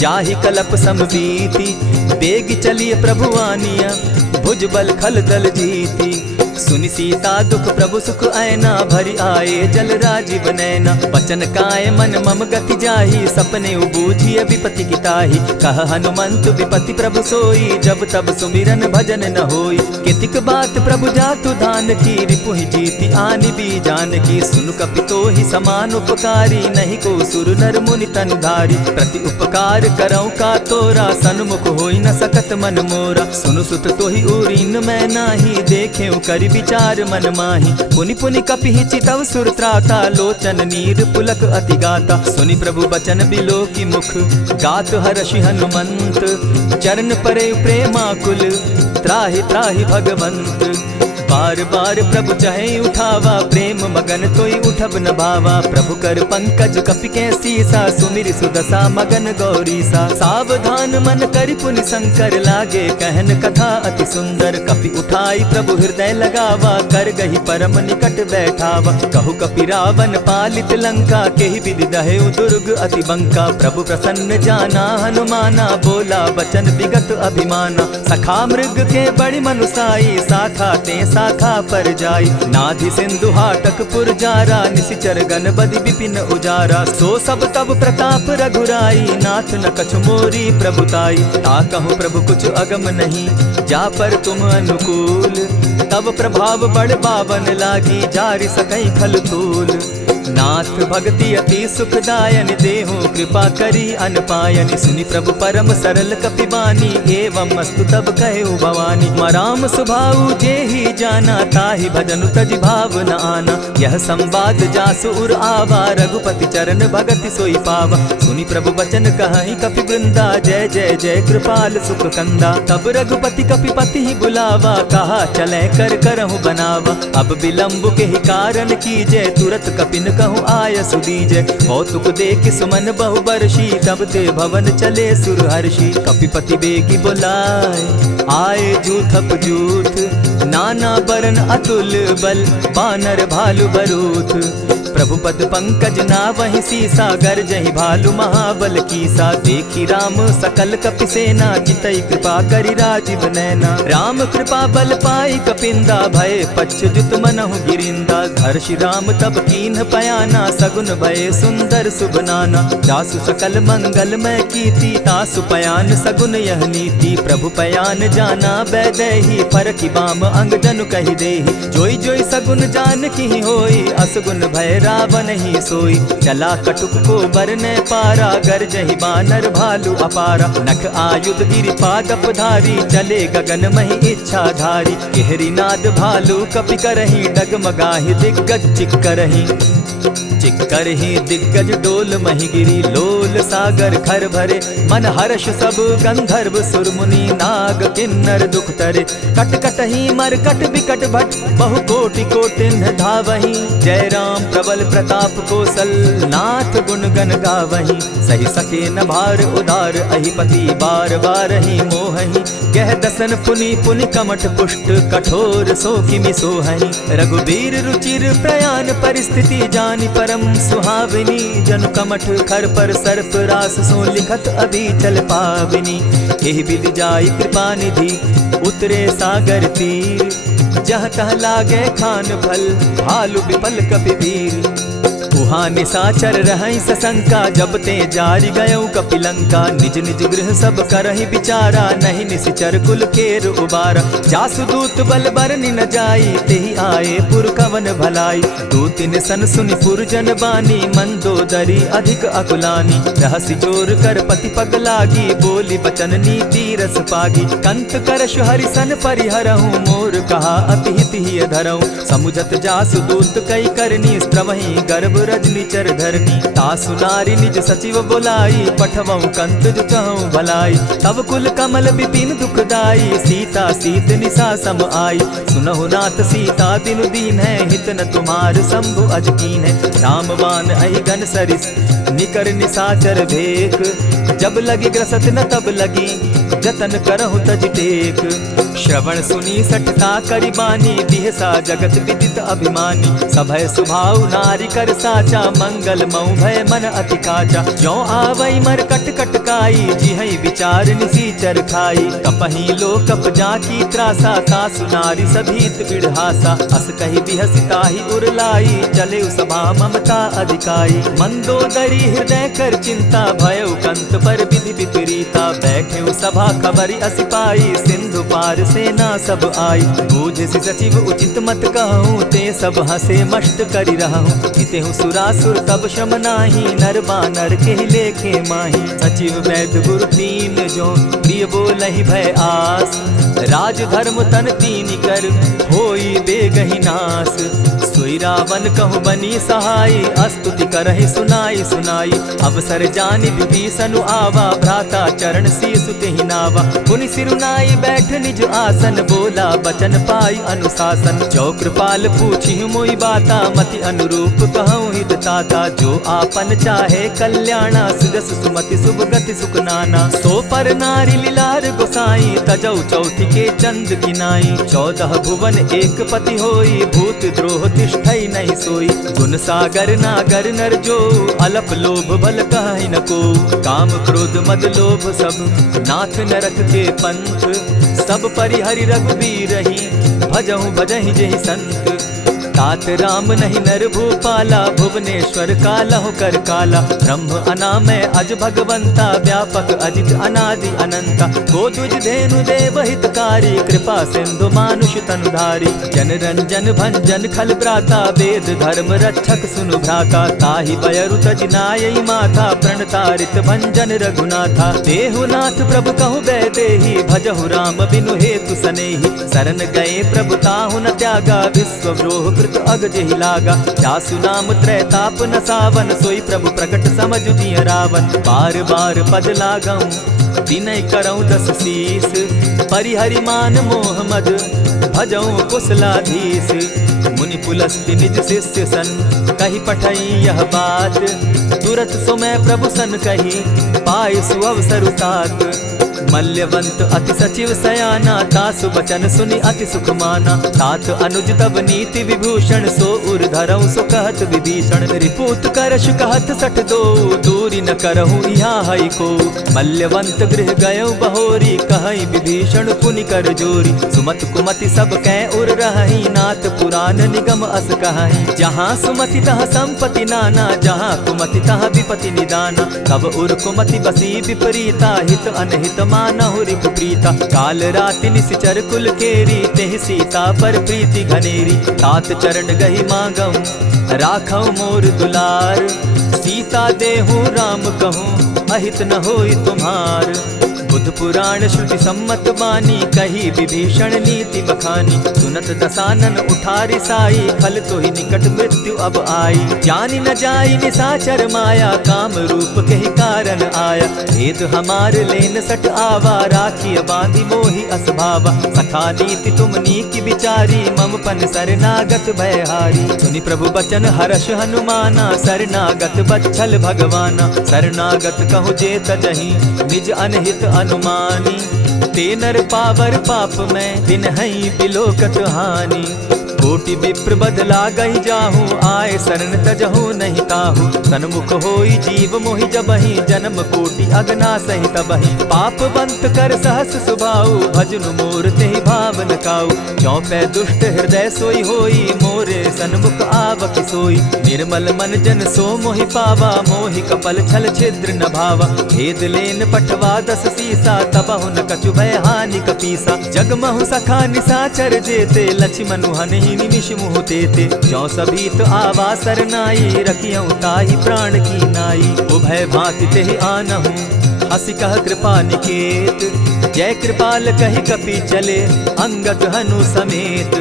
जाहि कलप समबीति। बेग चलिए प्रभु आनिया, भुज बल खल दल जीती। सुनि सीता दुख प्रभु सुख ऐना, भरी आए जल राजीव नैना। बचन काय मन मम गति जाही, सपने बूझिय विपति की ताही। कह हनुमंत विपति प्रभु सोई, जब तब सुमिरन भजन न होई। कितिक बात प्रभु जातु धान की, रिपुहि जीति आनि भी जान की। सुनु कपितो ही समान उपकारी, नहीं को सुर नर मुनि तन धारी। प्रति उपकार करऊँ का तोरा, सन्मुख होई न सकत मन मोरा। सुनु सुत तो ही उरीन मैं नाही, देखे करि विचार मन माही। पुनि पुनि कपिहि चितव सुर त्राता, लोचन नीर पुलक अति गाता। सुनि प्रभु बचन बिलो की मुख, गात हर्षि हनुमंत। चरण परे प्रेमाकुल, त्राहि त्राहि भगवंत। बार बार प्रभु चाहे उठावा, प्रेम मगन तोई उठब न भावा। प्रभु कर पंकज कपि के सीसा, सुमिर सुदशा मगन गौरीसा। सावधान मन करि पुनि शंकर, लागे कहन कथा अति सुंदर। कपि उठाई प्रभु हृदय लगावा, कर गही परम निकट बैठावा। कहु कपि रावण पालित लंका, केहि विधि दहेउ दुर्ग अति बंका। प्रभु प्रसन्न जाना हनुमाना, बोला बचन विगत अभिमाना। सखा मृग के बड़ी मनुसाई, साखा ते शाखा पर जाई। नाधि सिंधु हाटक पुर जारा, निशिचर गण बदि विपिन उजारा। सो सब तब प्रताप रघुराई, नाथ न कछु मोरी प्रभुताई। ता कहूँ प्रभु कुछ अगम नहीं, जा पर तुम अनुकूल। तब प्रभाव बड़ बावन लागी, जारि सकई खल तूल। नाथ भक्ति अति सुखदायन, देहु कृपा करी अनपायन। सुनि प्रभु परम सरल कपिबानी, एवं मस्तु तब कहु भवानी। मराम सुभाऊ जेहि जाना, ताहि भजनु तज भाव न आना। यह संवाद जासु उर आवा, रघुपति चरण भगति सोई पावा। सुनि प्रभु बचन कहहि कपि वृंदा, जय जय जय कृपाल सुख कंदा। तब रघुपति कपिपति ही बुलावा, कहा चले कर करहु बनावा। अब विलंब के ही कारण कीजय, तुरत कपिन कहूँ आय सुदीजय। कौतुक देख सुमन बहु बरसी, तब ते भवन चले सुर हर्षि। कपिपति बेगी बुलाए, आए जूथप जूथ। नाना बरन अतुल बल, बानर भालु बरूथ। प्रभु पद पंकज नावहि सीसा, गरजहि भालु महाबल कीसा। देखी राम सकल कपि सेना, चितई कृपा करि राजीव नैना। राम कृपा बल पाई कपिंदा, भय पच्युत मनहु गिरिंदा। हर्षि राम तब कीन्ह पयाना, सगुन भय सुंदर शुभ नाना। जासु सकल मंगलमय कीर्ति, तासु पयान सगुन यह नीति। प्रभु पयान जाना बैदेही, फरकि बाम अंग जनु कहि देहि। जोई जोई सगुन जान की होई, असगुन भय रावण ही सोई। चला कटुक को बरने पारा, गरजहि बानर भालु अपारा। नख आयुध गिरि पादप धारी, चले गगन महि इच्छा धारी। केहरी नाद भालु कपि करहि, डगमगाहि दिग्गज चिक्करहि। चिक्करहि दिग्गज डोल महि गिरी, लोल सागर खर भरे। मन हर्ष सब गंधर्व सुर मुनि, नाग किन्नर दुख तरे। कट कटहि मरकट बिकट भट, बहु कोटि कोटिन्ह धावहि। जय राम प्रबल प्रताप कौशल, नाथ गुण गण गावहि। सही सके न भार उदार, अहिपति बार बार ही मोहहि। गह दसन पुनि पुनि कमठ पुष्ट, कठोर सो किमि सोहहि। रघुबीर रुचिर प्रयाण परिस्थिति, जानि परम सुहाविनी। जनु कमठ खर पर सर्प रास, सो लिखत अभी चल पाविनी। एहि विधि जाई कृपा निधि, उतरे सागर तीर। जह तह लागे खान फल, भालु विपल कपि वीर। उहाँ निशाचर रहै सशंका, जब ते जारि गयौ कपिलंका। निज निज गृह सब करहि विचारा, नहीं निशिचर कुल केर उबारा। जासु दूत बल बरनि न जाई, तेहि आए पुर कवन भलाई। दूतिन सन सुनि पुरजन बानी, मंदोदरी अधिक अकुलानी। रहसि जोर कर पति पग लागी, बोली बचन नीति रस पागी। कंत करश हरि सन परिहरहु, मोर कहा अति हित ही धरहु। समुझत जासु दूत कई करनी, स्त्रवहि गर्भ रजनीचर धरनी। तासु नारी निज सचिव बोलाई, पठवऊ कंत जो चहु भलाई। तब कुल कमल विपिन दुखदाई, सीता सीत निशा सम आई। सुनहु नाथ सीता दिनु दीन है, हित न तुम्हार शंभु अज कीन है। रामवान अहिगन सरिस, निकर निशाचर भेक। जब लगी ग्रसत न तब लगी, जतन करहु तज टेक। श्रवण सुनी सठता करि बानी, बिहसा जगत विदित अभिमानी। सभय सुभाव नारी कर साचा, मंगल मऊ भय मन अति काचा। जो आवई मर कट कट काई, जिहई विचार निसीचर खाई। कपही लो कप जाकी त्रासा, तासु नारी सभीत बिढ़ासा। अस कही बिहसिता ही उरलाई, चले सभा ममता अधिकाई। मंदोदरी हृदय कर चिंता, भयउ कंत पर विधि विपरीता। बैठे सभा खबरि अस पाई, सिंधु पार सेना सब आई। बूझसि सचिव उचित मत कहूँ, ते सब हसे मष्ट करि रहूँ। जितेहु सुरासुर तब श्रम नाही, नर बानर के लेखे माही। सचिव वैद्य गुरु तीन जो, प्रिय बोलहि भय आस। राज धर्म तन तीन कर, होई बेगहि नास। सोई रावण कहु बनी सहाई, अस्तुति करहि सुनाई सुनाई। अवसर जानि विभीषण आवा, भ्राता चरण शीसु तेहि नावा। पुनि सिरुनाई बैठ निज आसन, बोला बचन पाई अनुशासन। जो कृपाल पूछि मोई बाता, मति अनुरूप कहूँ हित ताता। जो आपन चाहे कल्याणा, सुजस सुमति शुभ गति सुख नाना। सो पर नारी लीलार गोसाई, तजौ चौथि के चंद किनाई। 14 भुवन एक पति होई, भूत द्रोह तिष्ठई नहीं सोई। गुण सागर नागर नर जो, अलप लोभ बल कहि न को। काम क्रोध मद लोभ सब, नाथ नरक के पंथ। सब परिहरि रघुबीर ही, भजहु भजहि जेहि संत। तात राम नहीं नर भूपाला, भुवनेश्वर कालहु कर काला। ब्रह्म अनामय अज भगवंता, व्यापक अजित अनादि अनंता। को तुझ धेनु देव हितकारी, कृपा सिंधु मानुष तनुधारी। जन रंजन भंजन खल भ्राता, वेद धर्म रक्षक सुनु भ्राता। ताहि बयरु तज नायई माथा, प्रणतारित भंजन रघुनाथा। देहुनाथ प्रभु कहु बैदेही, भजहु राम बिनु हेतु सनेही। शरण गए प्रभु ताहु न त्यागा, विश्वद्रोह कृत अग जेहि लागा। जासु नाम त्रैताप न सावन, सोई प्रभु प्रकट समझ जिय रावण। बार बार पद लागऊं, विनय करऊं 10 शीस। परिहरि मान मोह मद, भजऊं कुशलाधीश। मुनि पुलस्ति निज शिष्य सन, कही पठई यह बात। तुरत सो मैं प्रभु सन कही, पाए सुअवसर तात। मल्यवंत अति सचिव सयाना, तासु बचन सुनि अति सुख माना। तात अनुज तब नीति विभूषण, सो उर धरऊं सो कहत विभीषण। रिपुत करश कहत सठ दो, दूरी न करहूँ यहाँ हई को। मल्यवंत गृह गयो बहोरी, कहई विभीषण पुनि कर जोरी। सुमत कुमति सब कै उर रहई, नाथ पुराण निगम अस कहई। जहाँ सुमति तहाँ संपत्ति नाना, जहाँ कुमति तहाँ विपति निदाना। तब उर कुमति बसी विपरीता, हित अनहित मानहु रिपु प्रीता। काल राति निशिचर कुल केरी, तेहि सीता पर प्रीति घनेरी। तात चरण गहि मांगऊं, राखऊं मोर दुलार। सीता देहूं राम कहूं, अहित न होई तुम्हार। बुध पुराण श्रुति सम्मत बानी, कही विभीषण नीति बखानी। सुनत दसानन उठारी साई, खल तो ही निकट मृत्यु अब आई। जानी न जाई निसाचर माया, काम रूप के ही कारण आया। भेद हमार लेन सट आवा, राखी बांधी मोहि असभावा। सखा नीति तुम नीति विचारी, मम पन शरणागत भयहारी। सुनि प्रभु बचन हर्ष हनुमाना, शरणागत बच्छल भगवाना। शरणागत कहु जे तजहि, निज अनहित अनुमानी। ते नर पावर पाप में, बिनहि बिलोकत हानि। कोटि विप्र बदला गई जाहू, आए शरण तजहू नहीं ताहू। सन्मुख होई जीव मोहि जबहि, जन्म कोटि अगना सहि तबहि। पापवंत कर सहस सुभाऊ, भजनु मोर तेहि भावन काऊ। चौपै दुष्ट हृदय सोई होई, मोरे सन्मुख आवक सोई। निर्मल मन जन सो मोहि पावा, मोहि कपल छल छिद्र न भावा। भेद लेन पठवा 10 सीसा, तबहु न कछु भय हानि कपीसा। जगमहु सखा निसाचर जेते, लक्ष्मणु हनि निमिष मुह देते। जो सभीत आवा सरनाई, रखियऊं ताहि प्राण की नाई। उभय भांति तेहि आनहूं, हसी कह कृपा निकेत। जय कृपाल कहि कपि चले, अंगद हनु समेत।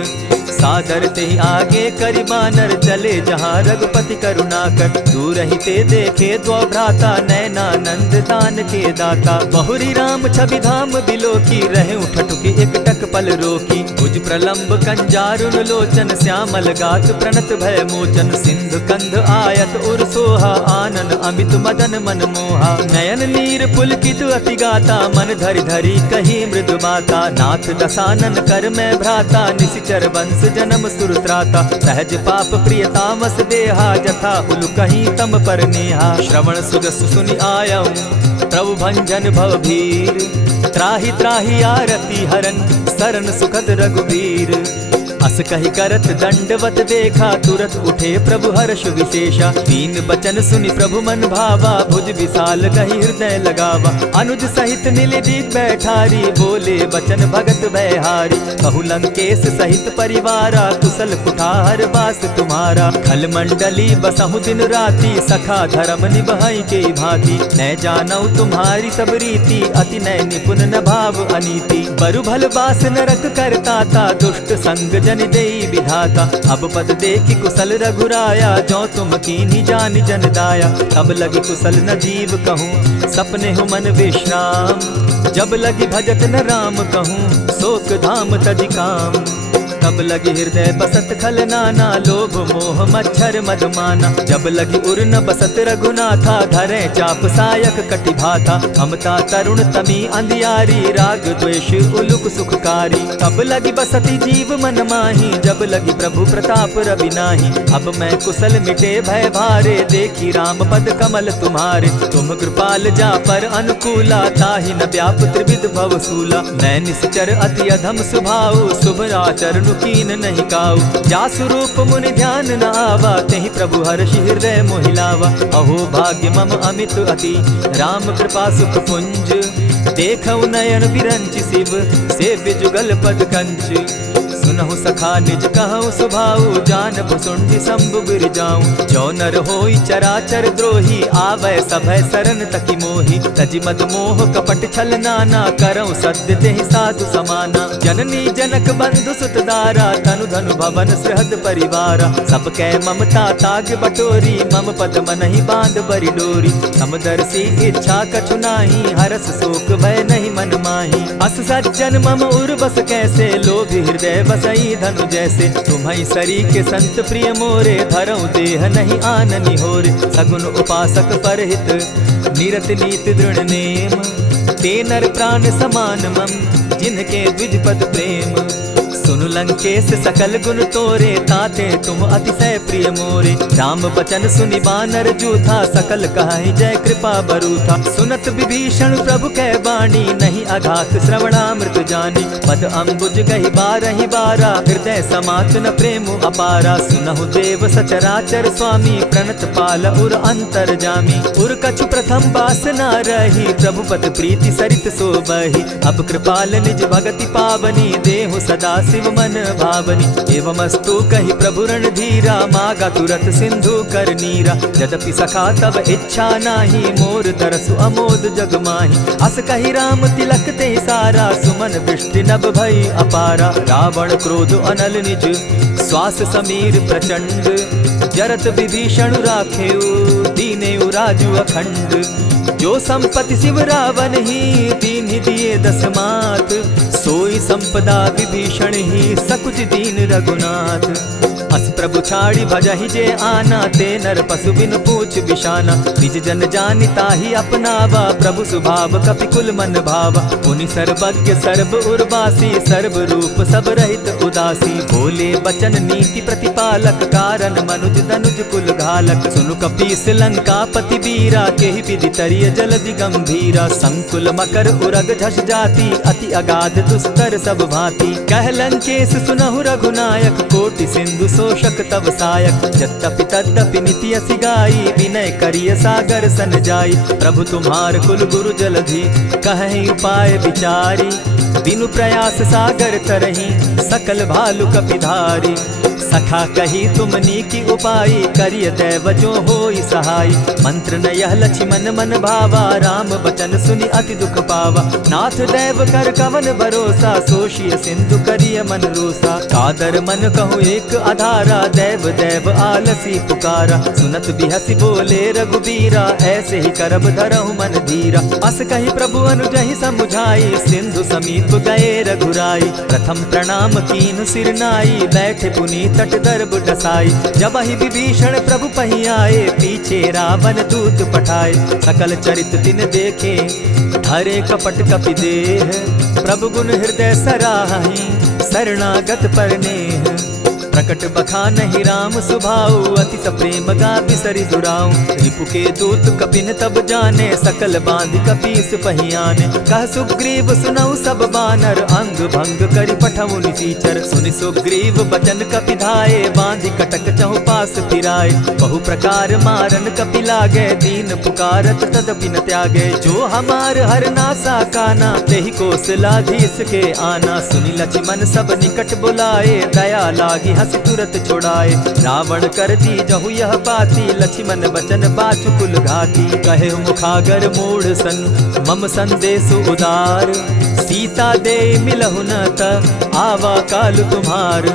सादर ते आगे करि बानर, चले जहाँ रघुपति करुणाकर। दूर ही ते देखे द्वौ भ्राता, नैनानंद दान के दाता। बहुरी राम छवि धाम बिलोकी, रहे उठटुकी एक टक पल रोकी। भुज प्रलंब कंजारुन लोचन, श्यामल गात प्रणत भय मोचन। सिंधु कंध आयत उर सो सोहा, आनन अमित मदन मन मोहा। नयन नीर पुलकित अति गाता, मन धरि धरि कही मृदु बाता। नाथ दसानन कर मैं भ्राता, निशिचर वंश जन्म सुरत्राता। सहज पाप प्रियतामस देहा, जथा उलु कहीं तम पर नेहा। श्रवण सुजस सुनि आयऊं, प्रभु भंजन भवभीर। त्राहि त्राहि आरती हरन, सरन सुखद रघुबीर। अस कहि करत दंडवत देखा, तुरत उठे प्रभु हर्ष विशेषा। दीन बचन सुनि प्रभु मन भावा, भुज विशाल कहि हृदय लगावा। अनुज सहित नीलदीप बैठारी, बोले बचन भगत भयहारी। कहु लंकेश सहित परिवारा, कुशल कुठार वास तुम्हारा। खल मंडली बसहु दिन राति, सखा धर्म निभई के भांति। न जानौ तुम्हारी सब रीति, अति नय निपुण न भाव अनीति। बरु भल बास नरक करताता, दुष्ट संग जन देई विधाता। अब पद देखि कुशल रघुराया, जो तुम कीन्ही जानि जन दाया। तब लगी कुशल न जीव कहूँ, सपने हो मन विश्राम। जब लगी भजत न राम कहूँ, शोक धाम तजि काम। तब लगी हृदय बसत खल नाना, लोभ मोह मच्छर मधुमाना। जब लगी उर न बसत रघुनाथा, धरे चाप सायक कटि भाथा। ममता तरुण तमी अंधियारी, राग द्वेष उलुक सुखकारी। तब लगी बसती जीव मन माही, जब लगी प्रभु प्रताप रवि नाही। अब मैं कुशल मिटे भय भारे, देखी राम पद कमल तुम्हारे। तुम कृपाल जा पर अनुकूला, ताहि न व्याप त्रिविध भवसूला। मैं निश्चर अति अधम स्वभाव, शुभ आचरण कीन नहीं काऊ। जासु रूप मुनि ध्यान न आवा, तेहि प्रभु हर्षि हृदय मोहिलावा। अहो भाग्य मम अमित अति, राम कृपा सुख पुंज। देखऊ नयन विरंचि शिव, सेव्य जुगल पद कंच। सुनहु सखा निज कहूँ सुभाऊ, जान भुसुंडी शंभु गिर जाऊं। जो नर होई चराचर द्रोही, आवै सभय सरन तकी मोही। तजि मद मोह कपट छल नाना, करऊं सत्य तेहि साधु समाना। जननी जनक बंधु सुत दारा, तनु धनु भवन सृहद परिवारा। सब कै ममता ताग बटोरी, मम पद मनहि बांध बरि डोरी। समदर्शी इच्छा कछु नाही, हरस शोक भय नहीं मन माही। अस सज्जन मम उर बस कैसे, लोभी हृदय बसई धनु जैसे। तुम्हारी सरी के संत प्रिय मोरे, धरऊं देह नहीं आननि होरे। सगुन उपासक परहित, निरत नीत दृढ़ नेम। ते नर प्राण समान मम, जिनके द्विज पद प्रेम। सुन लंकेश सकल गुण तोरे, ताते तुम अतिशय प्रिय मोरे। राम बचन सुनि बानर जूथा, सकल कहाहि जय कृपा बरूथा। सुनत विभीषण प्रभु कै बाणी, नहीं अघात श्रवणामृत जानी। पद अम्बुज गहि बारहि बारा, हृदय समात न प्रेम अपारा। सुनहु देव सचराचर स्वामी, प्रणत पाल उर अंतर जामी। उर कछु प्रथम बास न रही, प्रभु पद प्रीति सरित सोबहि। अब कृपाल निज भगति पावनी, देहु सदा शिव मन भावनी। एवमस्तु कहि प्रभु रणधीरा, मागा तुरत सिंधु कर नीरा। यद्यपि सखा तब इच्छा नाही, मोर तरसु अमोद जग माही। अस कहि राम तिलक ते सारा, सुमन वृष्टि नभ भई अपारा। रावण क्रोध अनल निज, श्वास समीर प्रचंड। जरत विभीषण राखेउ, दीनेउ राजु अखंड। जो संपत्ति शिव रावण ही, दीन्हि दिए दस मात। सोई संपदा विभीषण ही, सकुच दीन रघुनाथ। अस प्रभु छाड़ी भजहि जे आना, ते नर पशु बिनु पूछ बिशाना। निज जन जानि ताहि अपनावा, प्रभु स्वभाव कपिकुल मन भावा। मुनि सर्वज्ञ सर्व उर्वासी, सर्व रूप सब रहित उदासी। बोले बचन नीति प्रतिपालक, कारण मनुज धनुज कुल घालक। सुनु कपीस लंकापति वीरा, केहि विधि तरिय जलधि गंभीरा। संकुल मकर उरग झष जाति, अति अगाध दुस्तर सब भांति। कह लंकेश सुनहु रघुनायक, कोटि सिंधु शोषक तव सायक। यद्यपि तद्यपि निति असि गाई, विनय करिय सागर सन जाई। प्रभु तुम्हार कुल गुरु जलधि, कहि उपाय विचारी। बिनु प्रयास सागर तरही, सकल भालु कपिधारी। सखा कही तुमनी की उपाय, करिय दैव जो होई सहाय। मंत्र न यह लक्ष्मण मन भावा, राम बचन सुनि अति दुख पावा। नाथ दैव कर कवन भरोसा, सोषिय सिंधु करिय मन रोसा। कादर मन कहूँ एक आधारा, दैव दैव आलसी पुकारा। सुनत बिहसी बोले रघुबीरा, ऐसे ही करब धरहु मन धीरा। अस कही प्रभु अनुजहि समुझाई, सिंधु समीप गए रघुराई। प्रथम प्रणाम कीन सिर नाई, बैठे पुनीत तट दर्ब डसाई। जब ही विभीषण प्रभु पही आए, पीछे रावण दूत पठाए। सकल चरित तिन देखे, धरे कपट कपि देह। प्रभु गुण हृदय सराहि, शरणागत पर नेह। प्रकट बखानहि राम सुभाऊ, अति सप्रेम गा बिसरि दुराऊ। रिपु के दूत कपिन तब जाने, सकल बांधि कपीस पहियाने। कह सुग्रीव सुनऊ सब बानर, अंग भंग करि पठऊ निसीचर। सुनि सुग्रीव बचन कपि धाये, बांधि कटक चहु पास फिराए। बहु प्रकार मारन कपि लागे, दीन पुकारत तदपि न त्यागे। जो हमार हर नासा काना, तेहि कौशलाधीश के आना। सुनि लक्ष्मण सब निकट बुलाए, दया लागी हंस तुरत छोड़ाए। रावण कर दी जहु यह पाती, लक्ष्मण बचन बाचु कुल घाती। कहे मुखागर मूढ़ सन, मम संदेश उदार। सीता दे मिलहु न त, आवा काल तुम्हार।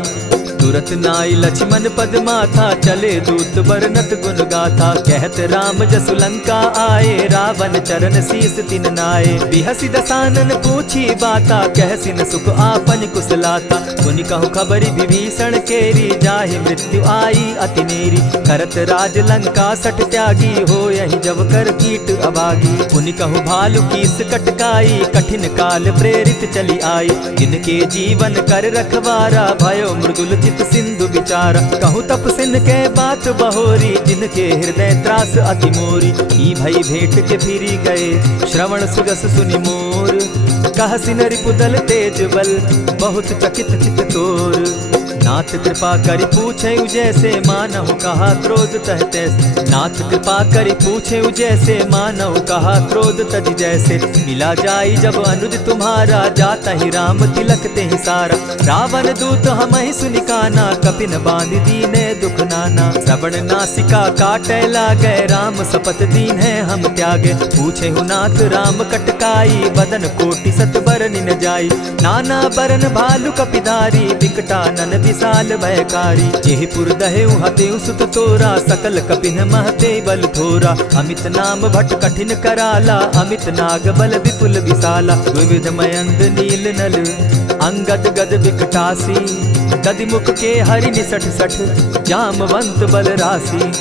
तुरत नाई लक्ष्मण पद माथा, चले दूत बरनत गुण गाथा। कहत राम जसु लंका आए, रावण चरण शीस तिन नाये। बिहसि दसानन पूछी बाता, कहसि न सुख आपन कुशलाता। मुनि कहु खबरि विभीषण केरी, जाहि मृत्यु आई अति नेरी। करत राज लंका सठ त्यागी, हो यही जब कर कीट अभागी। मुनि कहु भालु कीस कटकाई, कठिन काल प्रेरित चली आई। जिनके जीवन कर रखवारा, भयो मृदुल सिंधु विचार। कहु तप सिन के बात बहोरी, जिनके हृदय त्रास अति मोरी। ई भई भेंट के फिरी गए, श्रवण सुजस सुनि मोर। कह सिन रिपुदल तेज बल, बहुत चकित चित तोर। नाथ कृपा करि पूछे जैसे, मानहु कहा क्रोध तह तैसे। नाथ कृपा करि पूछे जैसे, मानहु कहा क्रोध तज जैसे। मिला जाई जब अनुज तुम्हारा, जाता ही राम तिलक ते ही सारा। रावण दूत हम ही सुनिकाना, कपिन बांध दीने दुख नाना। श्रवण नासिका काटे लागे, राम सपत दीन है हम त्यागे। पूछे हु नाथ राम कटकाई, बदन कोटि सत बरन न जाई। नाना बरन भालु कपिधारी, विकटानन विशाल भयकारी। जेहिपुर दहेउ हतेउ सुत तोरा, सकल कपिन महते बल थोरा। अमित नाम भट कठिन कराला, अमित नाग बल विपुल विशाला। विविध मयंद नील नल, अंगद गद विकटासी। गदिमुख के हरि निसठ सठ, जामवंत बल राशि।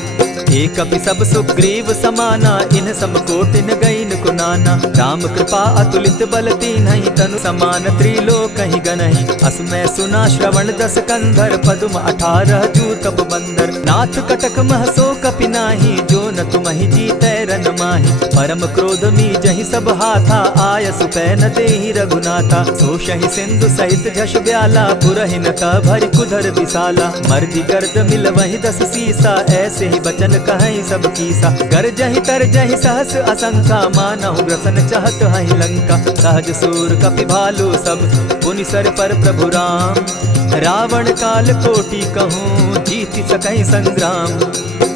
एक कपि सब सुग्रीव समाना, इन समकोटिन गईन कुनाना। राम कृपा अतुलित बल तीन्हि, तनु समान त्रिलोक ही गनहि। असमय सुना श्रवण दस कंधर, पदुम 18 जूतब बंदर। नाथ कटक महसो कपि नाही, जो न तुमहि जीतै रन माहि। परम क्रोध मी जहि सब हाथा, आय सुपै न देहि रघुनाथा। सोषहि सिंधु सहित झष ब्याला, पुरहि न त भरि कुधर विशाला। मर्दि गर्द मिल वहि 10 सीसा, ऐसे ही बचन कहीं सब कीसा। गरजहि तरजहि सहस असंखा, मानहु ग्रसन चहत हहि लंका। सहज सूर कपि भालु सब, पुनि सर पर प्रभु राम। रावण काल कोटि कहूँ, जीति सकहि संग्राम।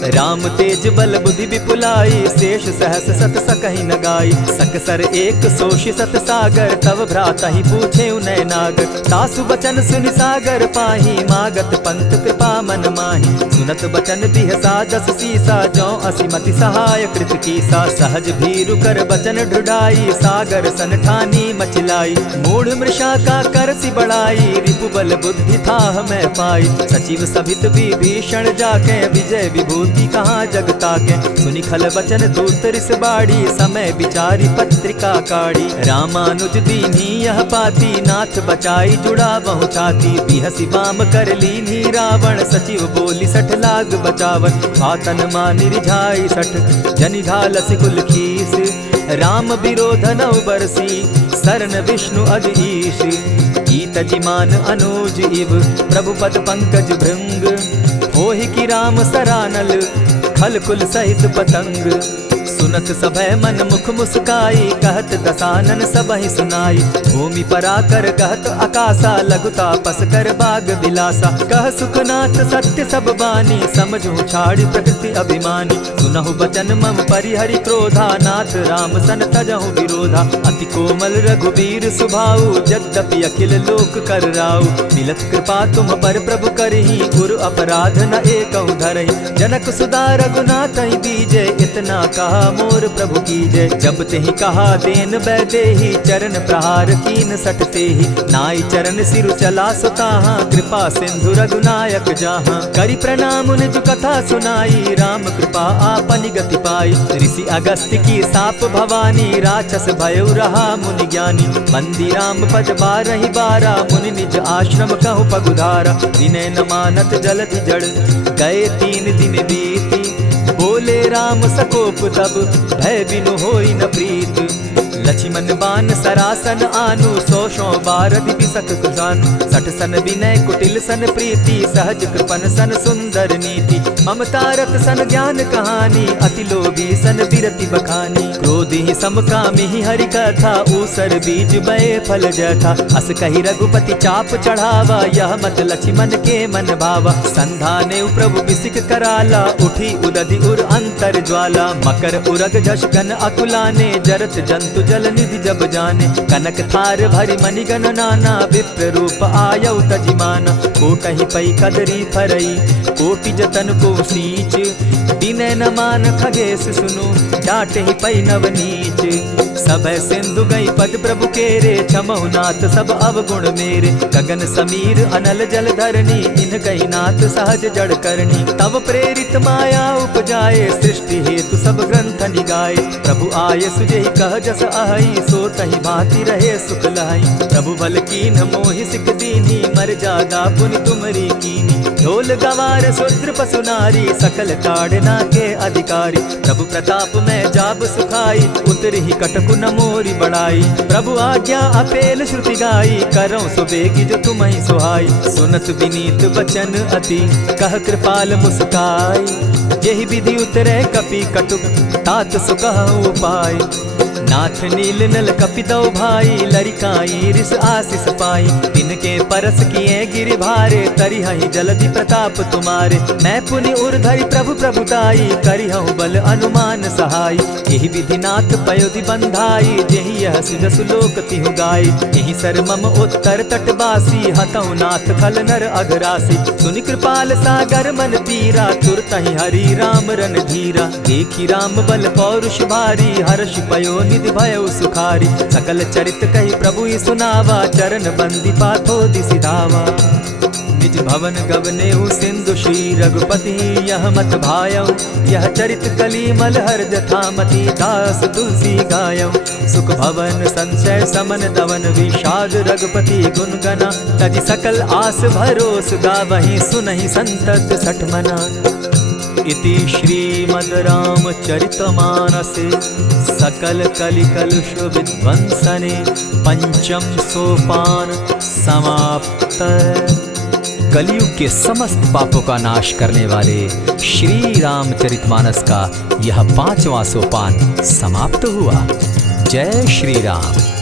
राम तेज बल बुद्धि विपुलाई, शेष सहस सत सकहि न गाई। सकसर एक सोषि सत सागर, तव भ्राता ही पूछे उनय नागर। तासु बचन सुनि सागर पाही, मागत पंथ कृपा मन माही। सुनत बचन बिहसा 10 सीसा, जौ असिमति सहाय कृत कीसा। सहज भीरु कर बचन ढुढ़ाई, सागर सन ठानी मचिलाई। मूढ़ मृषा का करसि बढ़ाई, रिपु बल बुद्धि थाह मैं पाई। सचिव सभित विभीषण जाके, विजय विभूति कहाँ जगता के। सुनि खल बचन दूत रिस बाड़ी, समय विचारी पत्रिका काढ़ी। रामानुज दीन्ही यह पाती, नाथ बचाई जुड़ा बहु छाती। बिहसि बाम कर लीन्ही रावण, सचिव बोली 60 लाग बचावन। आतन मानि रिझाई 60, जनि घालसि कुल खीस। राम विरोध नौ बरसी, शरण विष्णु अज ईश। ईत जिमान अनुज इव, प्रभु पद पंकज भृंग। होहि कि राम सरानल, खल कुल सहित पतंग। सुनत सभय मन मुख मुस्काई, कहत दसानन सबहि सुनाई। भूमि पराकर कहत आकाशा, लघुता पस कर बाग बिलासा। कह सुखनाथ सत्य सब बानी, समझू छाड़ प्रकृति अभिमानी। सुनहु बचन मम परिहरि क्रोधा, नाथ राम सन तजहु विरोधा। अति कोमल रघुबीर सुभाऊ, यद्यपि अखिल लोक कर राऊ। मिलत कृपा तुम पर प्रभु करही, गुरु अपराध न एकहु धरहि। जनक सुदा रघुनाथ ही दीजे, इतना कहा मोर प्रभु की जय। जब ते ही कहा देन बैदे ही, चरण प्रहार कीन सटते ही। नाई चरण सिरु चला सुताहा, कृपा सिंधु रघुनायक जाहा। करि प्रणाम निज कथा सुनाई, राम कृपा आपनि गति पाई। ऋषि अगस्त्य की साप भवानी, राक्षस भयउ रहा मुनि ज्ञानी। बंदी राम पद बारहि बारा, मुनि निज आश्रम कहु पगुधारा। विनय न मानत जलधि जड़, गए 3 दिन बीती। बोले राम सकोप तब, भय बिनु होई न प्रीत। लक्ष्मण बान सरासन आनु, 100 बारधि बिसक कुजानु। 60 सन विनय कुटिल सन प्रीति, सहज कृपन सन सुंदर नीति। ममता रत सन ज्ञान कहानी, अति लोभी सन बिरति बखानी। क्रोधि समकामी हरि कथा, ऊसर बीज बये फल जथा। अस कही रघुपति चाप चढ़ावा, यह मत लक्ष्मण के मन भावा। संधाने प्रभु बिसिक कराला, उठी उदधि उर अंतर ज्वाला। मकर उरग झष गन अकुलाने, जरत जंतु जल निधि जब जाने। कनक थार भरि मणिगण नाना, विप्र रूप आयौ तजिमाना। कोटहि पै कदरी फरई, कोटि जतन को सींच। विनय न मान खगेश सुनु, डांटहि पै नव नीच। सब सिंधु गई पद प्रभु केरे, क्षमहु नाथ सब अवगुण मेरे। गगन समीर अनल जल धरनी, इन कही नाथ सहज जड़ करनी। तब प्रेरित माया उपजाए, सृष्टि हेतु सब ग्रंथ निगाए। प्रभु आये सुजेहि कह जस अहई, सो तहि भांति रहे सुख लहई। प्रभु बल कीन मोहि सिख दीनी, मर्यादा पुनि तुमरी कीनी। ढोल गवार शूद्र पशु नारी, सकल ताड़ना के अधिकारी। प्रभु प्रताप में जाब सुखाई, उतरि ही कटकु न मोरी बड़ाई। प्रभु आज्ञा अपेल श्रुति गाई, करौ सुबेगी जो तुम्हि सुहाई। सुनत विनीत बचन अति, कह कृपाल मुस्काई। यही विधि उतरे कपि कटुक, तात सुकहु उपाय। नाथ नील नल कपितौ भाई, लरिकाई रिस आशीष पाई। तिनके परस किए गिरि भारे, तरिहहि जलधि प्रताप तुम्हारे। मैं पुनि उर्धरि प्रभु प्रभुताई, करिहु बल अनुमान सहाय। यही विधि नाथ पयोधि बंधाई, जेहि यह सुजसु लोक तिहु गाई। यही सर मम उत्तर तटवासी, हतौ नाथ खल नर अघरासी। सुनि कृपाल सागर मन पीरा, तुरतहि हरि राम रन धीरा। देखी राम बल पौरुष भारी, हर्ष पयो निधि भयउ सुखारी। सकल चरित कही प्रभु ही सुनावा, चरण बंदी पाथो दिसि धावा। निज भवन गवनेहु सिंधु श्री रघुपति, यह मत भायौ। यह चरित कली मलहर जथामति, दास तुलसी गायौ। सुख भवन संशय समन दवन, विषाद रघुपति गुण गना। तजि सकल आस भरोस, गावहि सुनहि संतत सठ मना। इति श्रीमद् रामचरितमानसे, सकल कलिकलुष विध्वंसने। पंचम सोपान समाप्त। कलयुग के समस्त पापों का नाश करने वाले श्री रामचरितमानस का यह 5वां सोपान समाप्त हुआ। जय श्री राम।